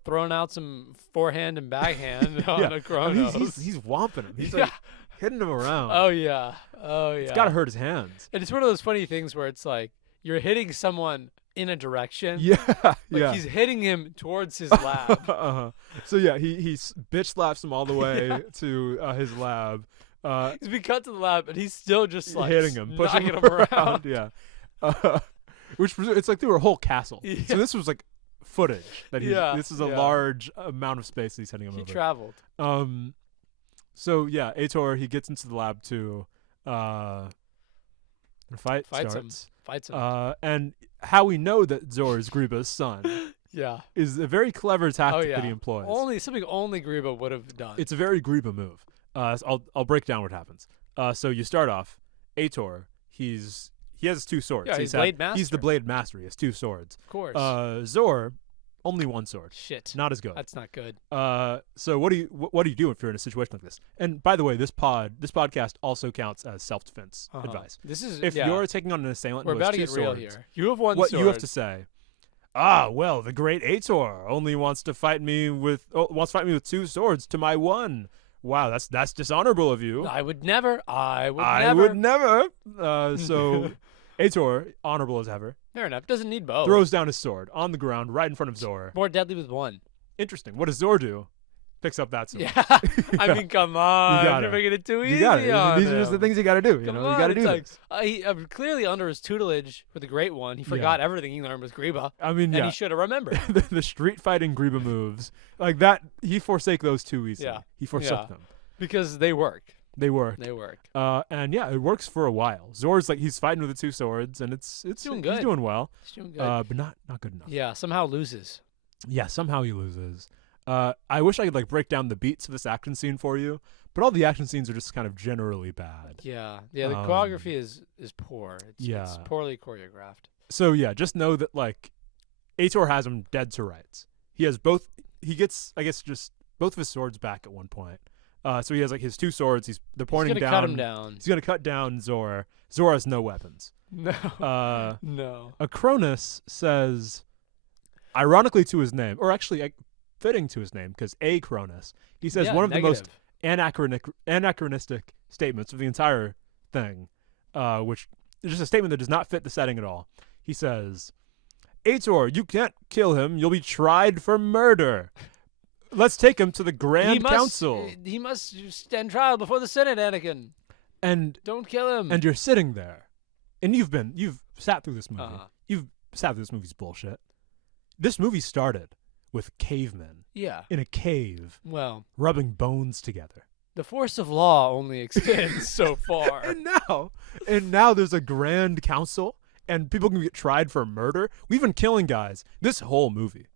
throwing out some forehand and backhand on Yeah. a I Chronos. mean, he's whomping him. He's Yeah. like hitting him around. Oh yeah. It's gotta hurt his hands. And it's one of those funny things where it's like you're hitting someone in a direction. Yeah, Like yeah. he's hitting him towards his lab. uh-huh. So yeah, he bitch slaps him all the way Yeah. to his lab. He's been cut to the lab, and he's still just like Hitting him, pushing knocking him around. Yeah, it's like through a whole castle. Yeah. So this was like footage that Yeah, this is a yeah. large amount of space that he's hitting him He over. traveled. So yeah, Ator he gets into the lab too. The fight Fights him. starts. Fights him. And how we know that Zor is Griba's son Yeah. is a very clever tactic Oh yeah. that he employs. Something only Griba would have done. It's a very Griba move. So I'll break down what happens. So you start off, Ator. He has 2 swords. Yeah, he's Blade He's the Master. Blade Master. He has 2 swords. of course. Zor, only 1 sword. Shit. Not as good. That's not good. So what do you do if you're in a situation like this? And by the way, this podcast also counts as self-defense advice. This is If yeah. you're taking on an assailant We're who has about to 2 get real swords, here. You have one what sword. you have to say? Ah, well, the great Ator only wants to fight me with 2 swords to my 1. Wow, that's dishonorable of you. I would never. I would I never. would never. So Ator, honorable as ever, Fair enough. Doesn't need both. throws down his sword on the ground right in front of Zor. More deadly with one. Interesting. What does Zor do? Picks up that sword. Yeah. I mean, come on. gotta. You're making it too You easy got it. on These are just the him. things you got to do. You Come know, on, you got to do it's this. like, he clearly under his tutelage with the Great One, he forgot everything he learned with Griba, I mean, and yeah. he should have remembered. the street fighting Griba moves like that. He forsake those too easily. Yeah. He forsook Yeah. them. Because they work. They work. They work. And yeah, it works for a while. Zor's like he's fighting with the two swords, and it's doing He's good. doing well. He's doing good. But not good enough. Yeah, somehow loses. Yeah, somehow he loses. I wish I could like break down the beats of this action scene for you, but all the action scenes are just kind of generally bad. Yeah. Yeah, the Um, choreography is poor. It's yeah. poorly choreographed. So yeah, just know that like Ator has him dead to rights. He has both. He gets, I guess, just both of his swords back at one point. So he has like his two swords. They're pointing He's gonna down. cut him down. He's gonna cut down Zor. Zor has no weapons. No. No. Acronis says, ironically to his name, or actually fitting to his name, because Acronis, he says Yeah, one of the most negative. anachronistic statements of the entire thing, which is just a statement that does not fit the setting at all. He says, Ator, you can't kill him. You'll be tried for murder. Let's take him to the Grand Council. He must stand trial before the Senate, Anakin. And Don't kill him. you're sitting there, and you've sat through this movie. Uh-huh. You've sat through this movie's bullshit. This movie started with cavemen Yeah. in a cave Well, rubbing bones together. the force of law only extends so far. And now there's a grand council and people can get tried for murder. We've been killing guys this whole movie.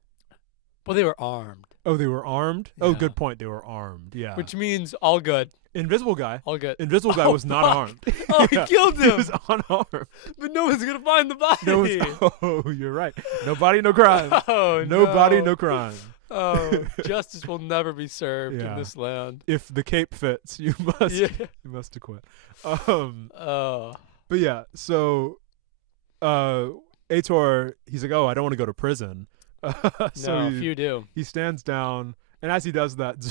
Well, they were armed. Oh, they were armed? Oh, Yeah. good point. They were armed. Yeah. Which means all good. Invisible guy. All good. Invisible guy Oh, was not fuck. armed. Oh, Yeah. he killed He him. was unarmed. But no one's going to find the body. No one's, oh, you're right. No body, no crime. Oh, No body, no. no crime. Oh, justice will never be served Yeah. in this land. If the cape fits, you must Yeah. you must acquit. Oh. But yeah, so Ator, he's like, oh, I don't want to go to prison. So No, he, few do. he stands down, and as he does that,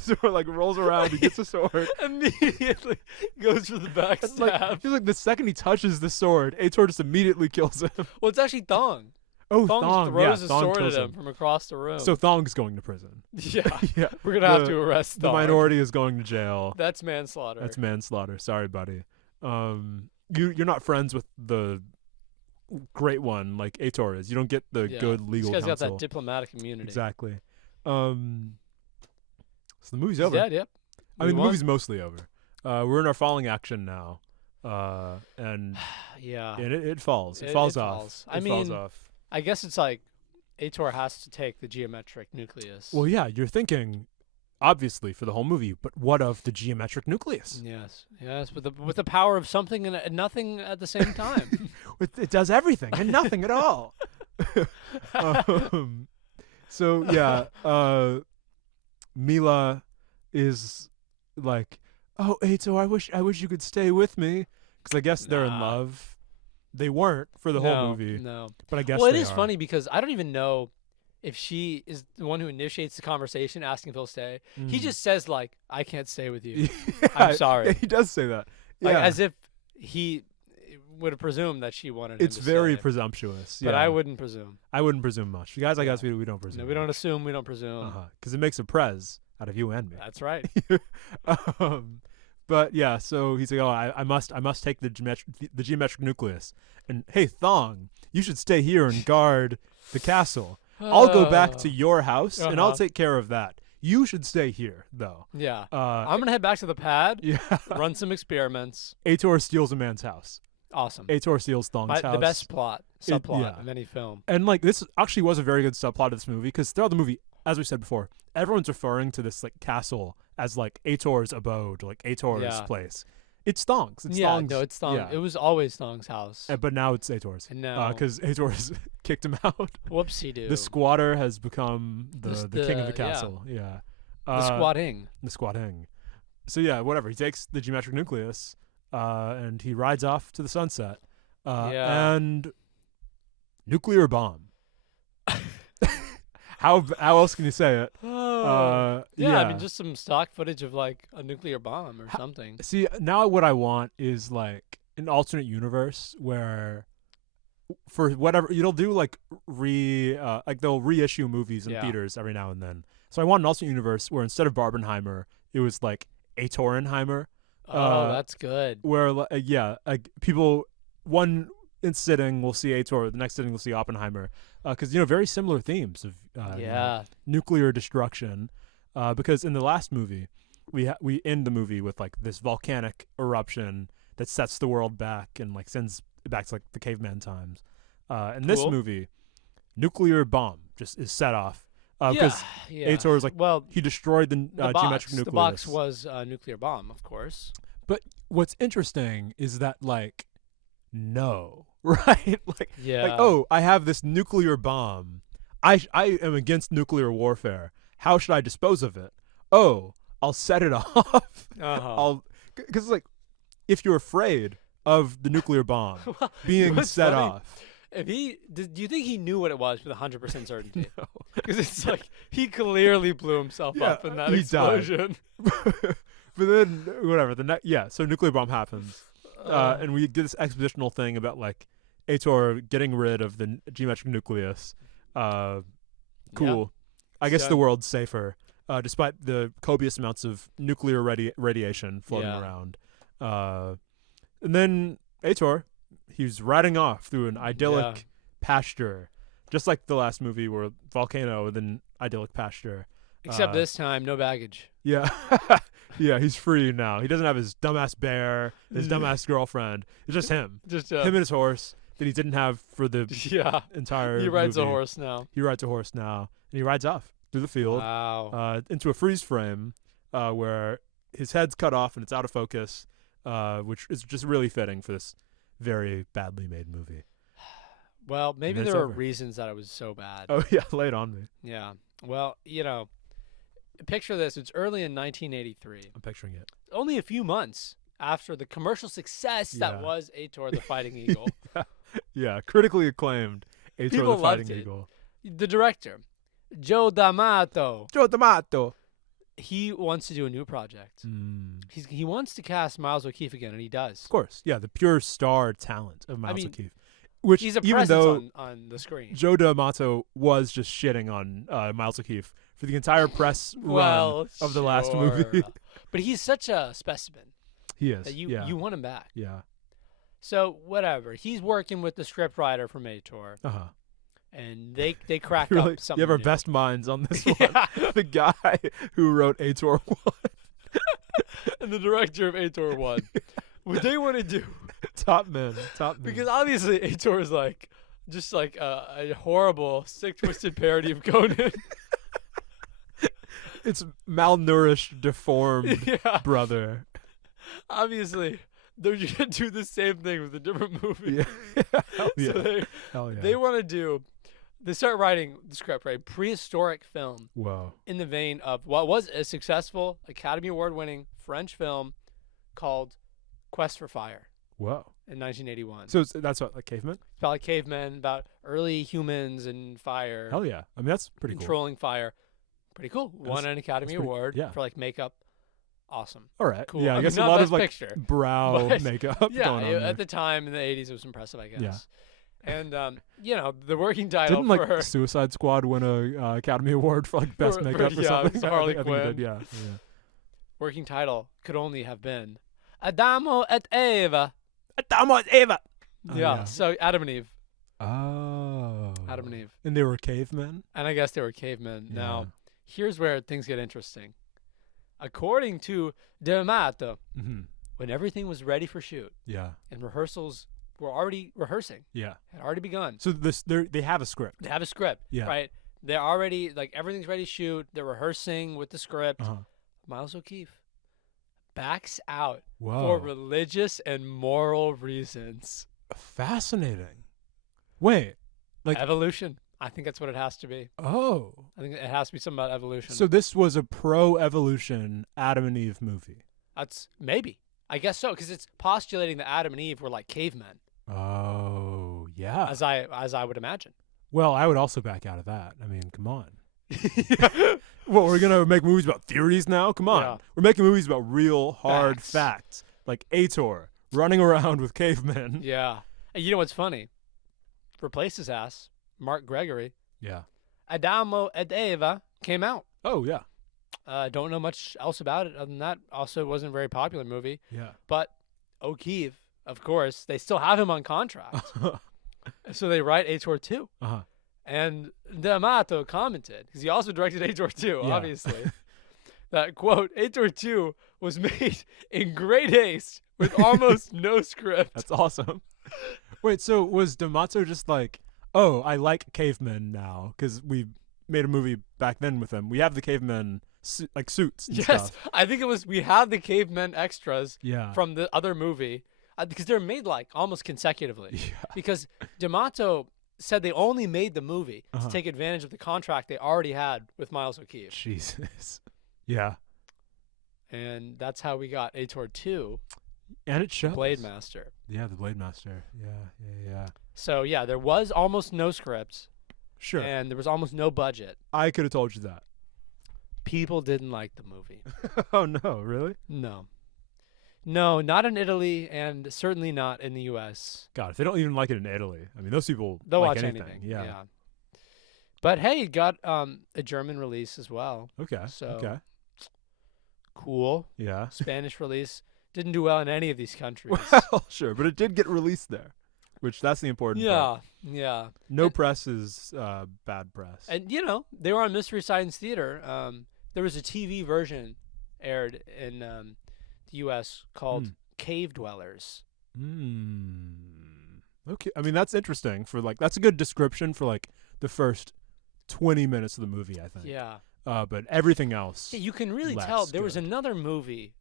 Zor like rolls around, he gets a sword. Immediately goes for the backstab. Like, feels like the second he touches the sword, Ator just immediately kills him. Well, it's actually Thong. Oh, Thong, Thong, throws yeah, his Thong sword kills at him from across the room. So Thong's going to prison. yeah, Yeah, we're gonna have the- to arrest the Thong. minority is going to jail. That's manslaughter. That's manslaughter. Sorry, buddy. You're not friends with the great one like Ator is. You don't get the Yeah. good legal This guy's counsel. got that diplomatic immunity. Exactly. So the movie's He's over. dead, yep. I mean, the won. movie's mostly over. We're in our falling action now, and Yeah. it falls. It It- falls it off. falls. It I falls mean, off. I guess it's like Ator has to take the geometric nucleus. Well, yeah, you're thinking, obviously, for the whole movie, but what of the geometric nucleus? Yes, yes, with the power of something and nothing at the same time. It does everything and nothing at all. So yeah, Mila is like, "Oh, Ato, I wish you could stay with me," because I guess they're in Nah. love. They weren't for the whole movie, No. but I guess Well, it they is are. funny because I don't even know if she is the one who initiates the conversation asking if he'll stay. He Mm. just says like, "I can't stay with you," Yeah, I'm sorry. Yeah, he does say that. like Yeah, as if he would have presumed that she wanted him it's to very stay. presumptuous. But yeah. I wouldn't presume. I wouldn't presume much. You guys like Yeah. us, we don't presume. No, we don't assume. We don't presume. Because it makes a prez out of you and me. That's right. But yeah, so he's like, "Oh, I must take the geometric nucleus." And hey, Thong, you should stay here and guard the castle. I'll go back to your house and I'll Uh-huh. take care of that. You should stay here, though. Yeah. Uh, I'm gonna head back to the pad. yeah. Run some experiments. Ator steals a man's house. Awesome. Ator steals Thong's house. The best subplot yeah. of any film. And like this actually was a very good subplot of this movie because throughout the movie, as we said before, everyone's referring to this like castle as like Ator's abode, like Ator's Yeah. place. It's Thong's. It's Yeah, Thong's. no, it's Thong. Yeah. It was always Thong's house. But now it's Ator's. And now, Because Ator's kicked him out. whoopsie doo. The squatter has become the king of the yeah. castle. Yeah. The squatting. The squatting. So yeah, whatever. He takes the geometric nucleus, and he rides off to the sunset. Yeah. And nuclear bomb. how else can you say it? Yeah, I mean, just some stock footage of like a nuclear bomb or something. See, now what I want is like an alternate universe where, for whatever, you'll do like like they'll reissue movies in theaters every now and then. So I want an alternate universe where instead of Barbenheimer, it was like Atorenheimer. Oh, that's good. Where like people one sitting will see Ator, the next sitting will see Oppenheimer, because very similar themes of nuclear destruction. Because in the last movie, we end the movie with like this volcanic eruption that sets the world back and like sends it back to like the caveman times. In this movie, nuclear bomb just is set off. Because Ator is like, he destroyed the geometric nucleus. The box was a nuclear bomb, of course. But what's interesting is that like, no, right? Like, oh, I have this nuclear bomb. I am against nuclear warfare. How should I dispose of it? Oh, I'll set it off. Because like, if you're afraid of the nuclear bomb being set off. Do you think he knew what it was with 100% certainty? No. Because it's like he clearly blew himself up in that explosion. But then whatever so nuclear bomb happens, and we did this expositional thing about like Ator getting rid of the geometric nucleus. Cool. I guess the world's safer, despite the copious amounts of nuclear radiation floating around. And then Ator, he's riding off through an idyllic pasture, just like the last movie where volcano with an idyllic pasture. Except this time, no baggage. Yeah. Yeah, he's free now. He doesn't have his dumbass bear, his dumbass girlfriend. It's just him. Him and his horse that he didn't have for the entire He rides movie. a horse now. He rides a horse now. And he rides off through the field into a freeze frame where his head's cut off and it's out of focus, which is just really fitting for this very badly made movie. Well, maybe there are reasons that it was so bad. Oh, yeah, lay it on me. Yeah. Well, picture this. It's early in 1983. I'm picturing it. Only a few months after the commercial success that was Ator the Fighting Eagle. Yeah, critically acclaimed Ator People the Fighting loved it. Eagle. The director, Joe D'Amato. He wants to do a new project. He wants to cast Miles O'Keefe again, and he does. Of course. Yeah, the pure star talent of Miles O'Keefe. Which, he's a even presence though on the screen. Joe D'Amato was just shitting on Miles O'Keefe for the entire press run of the last movie. But he's such a specimen. He is. That you want him back. Yeah. So, whatever. He's working with the scriptwriter from Ator. And they crack up something. You have our new. best minds on this one. The guy who wrote Ator 1. And the director of Ator 1. What they want to do. Top men. Because obviously Ator is like, just like a horrible, sick, twisted parody of Conan. It's malnourished, deformed brother. Obviously, they're going to do the same thing with a different movie. Hell yeah. They want to do. They start writing the script, right? Prehistoric film. Whoa. In the vein of what was a successful Academy Award-winning French film called Quest for Fire. Whoa. In 1981. So that's what, like cavemen? It's about like cavemen, about early humans and fire. Hell yeah. I mean, that's pretty controlling fire. Pretty cool. Won an Academy Award for like makeup. Awesome. All right. Cool. Yeah, I guess a lot of like brow makeup going on at the time in the 80s, it was impressive, I guess. Yeah. And, the working title Didn't like Suicide Squad win a Academy Award for like best makeup or something? Harley Quinn. Yeah. Working title could only have been Adamo et Eva. Yeah. So Adam and Eve. Oh. Adam and Eve. And they were cavemen? And I guess they were cavemen. Yeah. Now, here's where things get interesting. According to D'Amato, when everything was ready for shoot, and rehearsals were already rehearsing, had already begun. So they have a script. They have a script, right? They're already like everything's ready to shoot. They're rehearsing with the script. Miles O'Keefe backs out for religious and moral reasons. Fascinating. Wait, like evolution. I think that's what it has to be. Oh. I think it has to be something about evolution. So this was a pro-evolution Adam and Eve movie. That's maybe. I guess so, because it's postulating that Adam and Eve were like cavemen. Oh, yeah. As I would imagine. Well, I would also back out of that. I mean, come on. What, we're gonna make movies about theories now? Come on, Yeah. we're making movies about real hard Facts. facts, like Ator running around with cavemen. Yeah. And you know what's funny? Replace his ass, Mark Gregory. Yeah. Adamo ed Eva came out. Oh yeah. Don't know much else about it other than that. Also, it wasn't a very popular movie. Yeah. But O'Keefe, of course, they still have him on contract. So they write Ator 2. Uh-huh. And D'Amato commented, because he also directed Ator 2, Yeah. obviously, that, quote, Ator 2 was made in great haste with almost no script. That's awesome. Wait, so was D'Amato just like, oh, I like cavemen now because we made a movie back then with them. We have the cavemen like suits and Yes, stuff. I think it was, we had the cavemen extras Yeah. from the other movie, because they're made like almost consecutively. Yeah. Because D'Amato said they only made the movie Uh-huh. to take advantage of the contract they already had with Miles O'Keefe. Jesus. Yeah. And that's how we got Ator 2, And it shows. Blade Master. Yeah, the Blade Master. Yeah. So, yeah, there was almost no script, Sure. and there was almost no budget. I could have told you that. People didn't like the movie. Oh no, really? No. No, not in Italy, and certainly not in the U.S. God, if they don't even like it in Italy, I mean, those people They'll like watch anything. anything. Yeah. But, hey, it got a German release as well. Okay. So, Okay. cool. Yeah. Spanish release. Didn't do well in any of these countries. Well, sure, but it did get released there, which that's the important part. Yeah. No And- press is bad press. And, you know, they were on Mystery Science Theater. There was a TV version aired in the U.S. called Cave Dwellers. Okay. I mean, that's interesting for like, that's a good description for like the first 20 minutes of the movie, I think. Yeah. But everything else. Yeah, you can really less tell there was good. another movie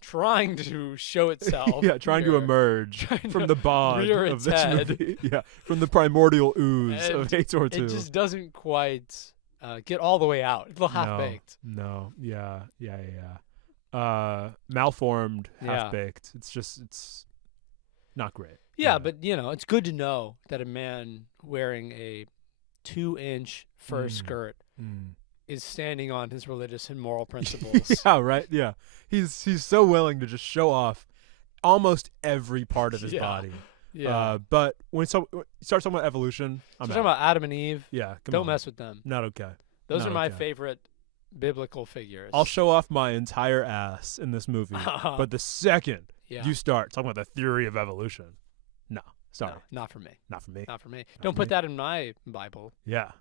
trying to show itself. Yeah, trying to here. emerge Trying from to the bog rear of its this head. movie. Yeah, from the primordial ooze of And Ator 2. It just doesn't quite get all the way out. It's a little half-baked. No. Yeah. Malformed, Yeah. half-baked. It's not great. Yeah, but, you know, it's good to know that a man wearing a 2-inch fur skirt is standing on his religious and moral principles. Yeah, right. Yeah, he's so willing to just show off almost every part of his Yeah. body. Yeah. But when you start talking about evolution, So I'm we're talking out. about Adam and Eve. Yeah, come Don't on. mess with them. Not okay. Those Not are my okay. favorite biblical figures. I'll show off my entire ass in this movie, but the second yeah. you start talking about the theory of evolution, no, sorry, No, not for me. not for me. Not for me. Don't put that in my Bible. Yeah.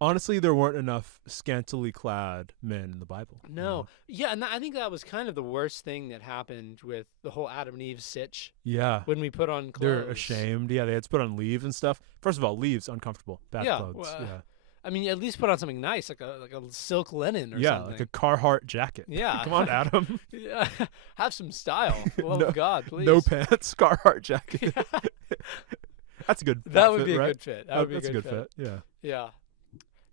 Honestly, there weren't enough scantily clad men in the Bible. you No. know? Yeah, and I think that was kind of the worst thing that happened with the whole Adam and Eve sitch Yeah. when we put on clothes. They're ashamed. Yeah, they had to put on leaves and stuff. First of all, leaves uncomfortable. Bad Yeah, clothes. well, yeah. I mean, at least put on something nice, like a silk linen or Yeah, something. like a Carhartt jacket. Yeah. Come on, Adam. Yeah. Have some style. For the love No- of God, please. No pants, Carhartt jacket. That's a good. That would outfit, be a right? good fit. That would be That's a good fit. Yeah. Yeah.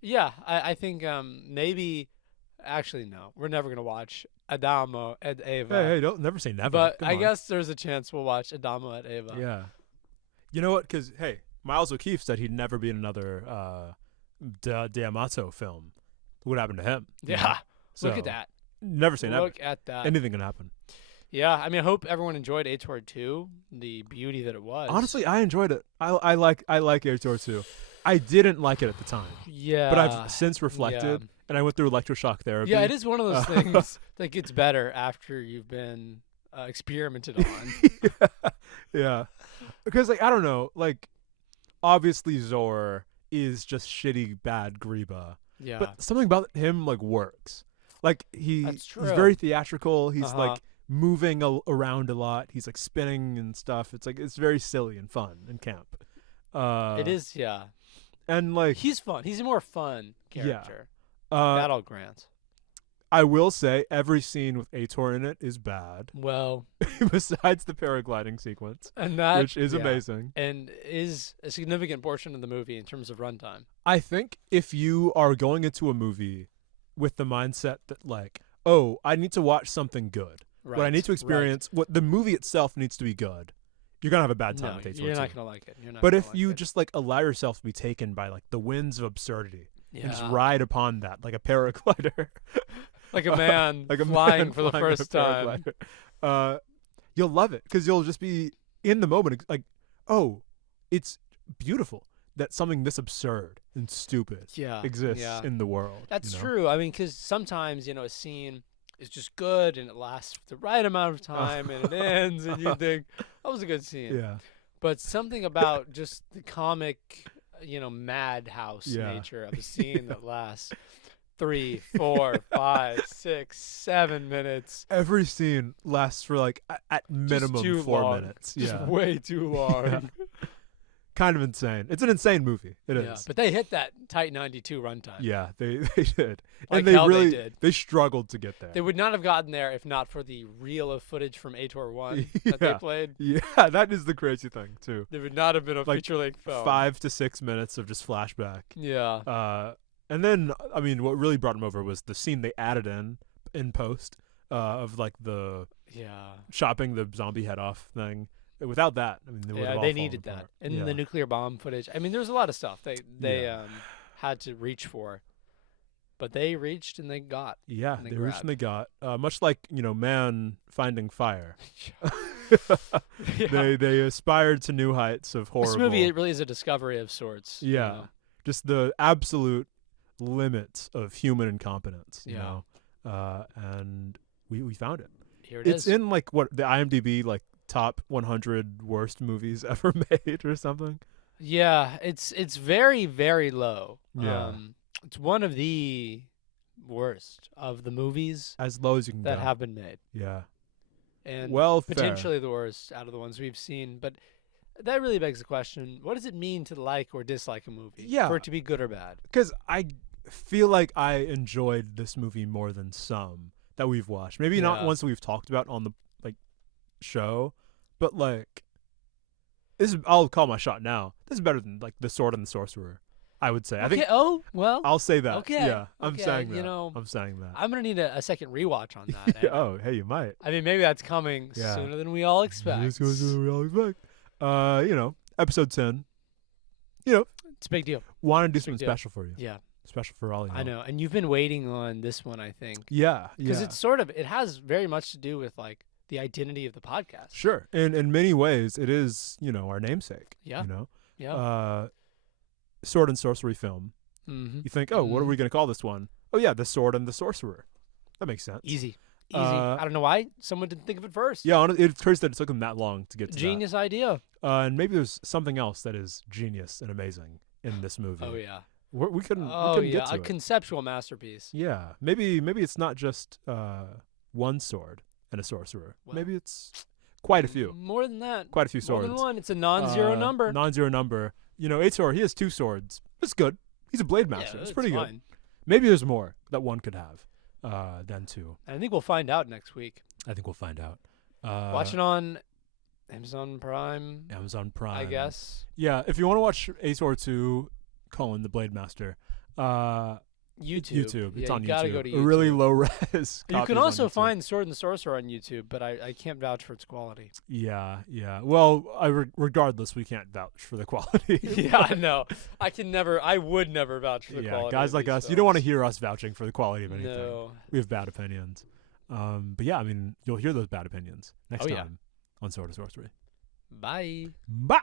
Yeah, I think maybe actually no. We're never going to watch Adamo ed Eva. Hey, don't never say never. but Come I on. guess there's a chance we'll watch Adamo ed Eva. Yeah. You know what? Because hey, Miles O'Keefe said he'd never be in another D'Amato film. What happened to him? you know? Yeah. So, Look at that. Never say never. Look at that. Anything can happen. Yeah, I mean, I hope everyone enjoyed Ator 2, the beauty that it was. Honestly, I enjoyed it. I like Ator too. I didn't like it at the time, yeah. but I've since reflected, and I went through electroshock therapy. Yeah, it is one of those things that gets better after you've been experimented on. Yeah. Because like I don't know, like obviously Zor is just shitty bad Griba. Yeah. But something about him like works. Like he's That's true. very theatrical. He's Uh-huh. like moving around a lot. He's like spinning and stuff. It's like it's very silly and fun and camp. It is, yeah. And like He's fun. He's a more fun character. uh, That I'll grant. I will say every scene with Ator in it is bad. Well, Besides the paragliding sequence, and that which is yeah, amazing. and is a significant portion of the movie in terms of runtime. I think if you are going into a movie with the mindset that like, oh, I need to watch something good. Right. What I need to experience, what the movie itself needs to be good. You're gonna have a bad time No, with Ator you're not 2. gonna like it. You're not But gonna if like you it. just like allow yourself to be taken by like the winds of absurdity, and just ride upon that like a paraglider. Like a man flying for the first time. You'll love it because you'll just be in the moment. Like, oh, it's beautiful that something this absurd and stupid exists in the world. That's true. I mean, because sometimes, a scene is just good and it lasts the right amount of time and it ends and you think, that was a good scene. Yeah. But something about just the comic, madhouse nature of a scene that lasts 3, 4, 5, 6, 7 minutes. Every scene lasts for like at minimum 4 minutes. Just way too long. Kind of insane. It's an insane movie. It is. But they hit that tight 92 runtime. Yeah, they did. Like and they did. They struggled to get there. They would not have gotten there if not for the reel of footage from Ator 1 that they played. Yeah, that is the crazy thing too. There would not have been a feature-length film. 5 to 6 minutes of just flashback. Yeah. And then, I mean, what really brought him over was the scene they added in post of like the chopping the zombie head off thing. Without that, I mean, they needed that. And the nuclear bomb footage. I mean, there was a lot of stuff they had to reach for, but they reached and they got. Yeah, they reached and they got. Much like man finding fire. They aspired to new heights of horrible. This movie, it really is a discovery of sorts. Yeah, just the absolute limits of human incompetence. You know, and we found it. Here it is. It's in like what the IMDb like. Top 100 worst movies ever made or something. Yeah, it's very, very low. Yeah. It's one of the worst of the movies as low as you can that have been made. Yeah. And fair. potentially the worst out of the ones we've seen. But that really begs the question, what does it mean to like or dislike a movie? Yeah. For it to be good or bad? Because I feel like I enjoyed this movie more than some that we've watched. Maybe not ones that we've talked about on the show, but like I'll call my shot now. This is better than like The Sword and the Sorcerer, I would say. I think I'll say that. Okay. Yeah, I'm saying that. I'm saying that. I'm gonna need a second rewatch on that. Oh, hey, you might. I mean, maybe that's coming sooner than we all expect. Episode 10. It's a big deal. Want to do something special for you. Yeah. Special for all you. I know, and you've been waiting on this one, I think. Yeah. Because it has very much to do with like the identity of the podcast. Sure. And in many ways, it is, our namesake. Yeah. Yeah. Sword and Sorcery film. Mm-hmm. You think, what are we going to call this one? Oh, yeah, The Sword and the Sorcerer. That makes sense. Easy. I don't know why someone didn't think of it first. Yeah, it's crazy that it took them that long to get to Genius idea. And maybe there's something else that is genius and amazing in this movie. Oh, yeah. We couldn't get to a it. conceptual masterpiece. Yeah. Maybe it's not just one sword and a sorcerer. Well, maybe it's quite a few. More than that. Quite a few swords. More than one. It's a non-zero number. Non-zero number. Ator, he has 2 swords. It's good. He's a blade master. It's pretty fine. good. Maybe there's more that one could have than 2. I think we'll find out next week. I think we'll find out. Watch it on Amazon Prime. Amazon Prime. I guess. Yeah, if you want to watch Ator 2, the Blade Master, YouTube. It's on YouTube. Gotta go to YouTube. A really low res. You can also find Sword and the Sorcerer on YouTube, but I can't vouch for its quality. Yeah. Well, regardless, we can't vouch for the quality. Yeah, I know. I would never vouch for the quality. Guys like us, you don't want to hear us vouching for the quality of anything. No. We have bad opinions. But yeah, I mean, you'll hear those bad opinions next time on Sorta Sorcery. Bye. Bye.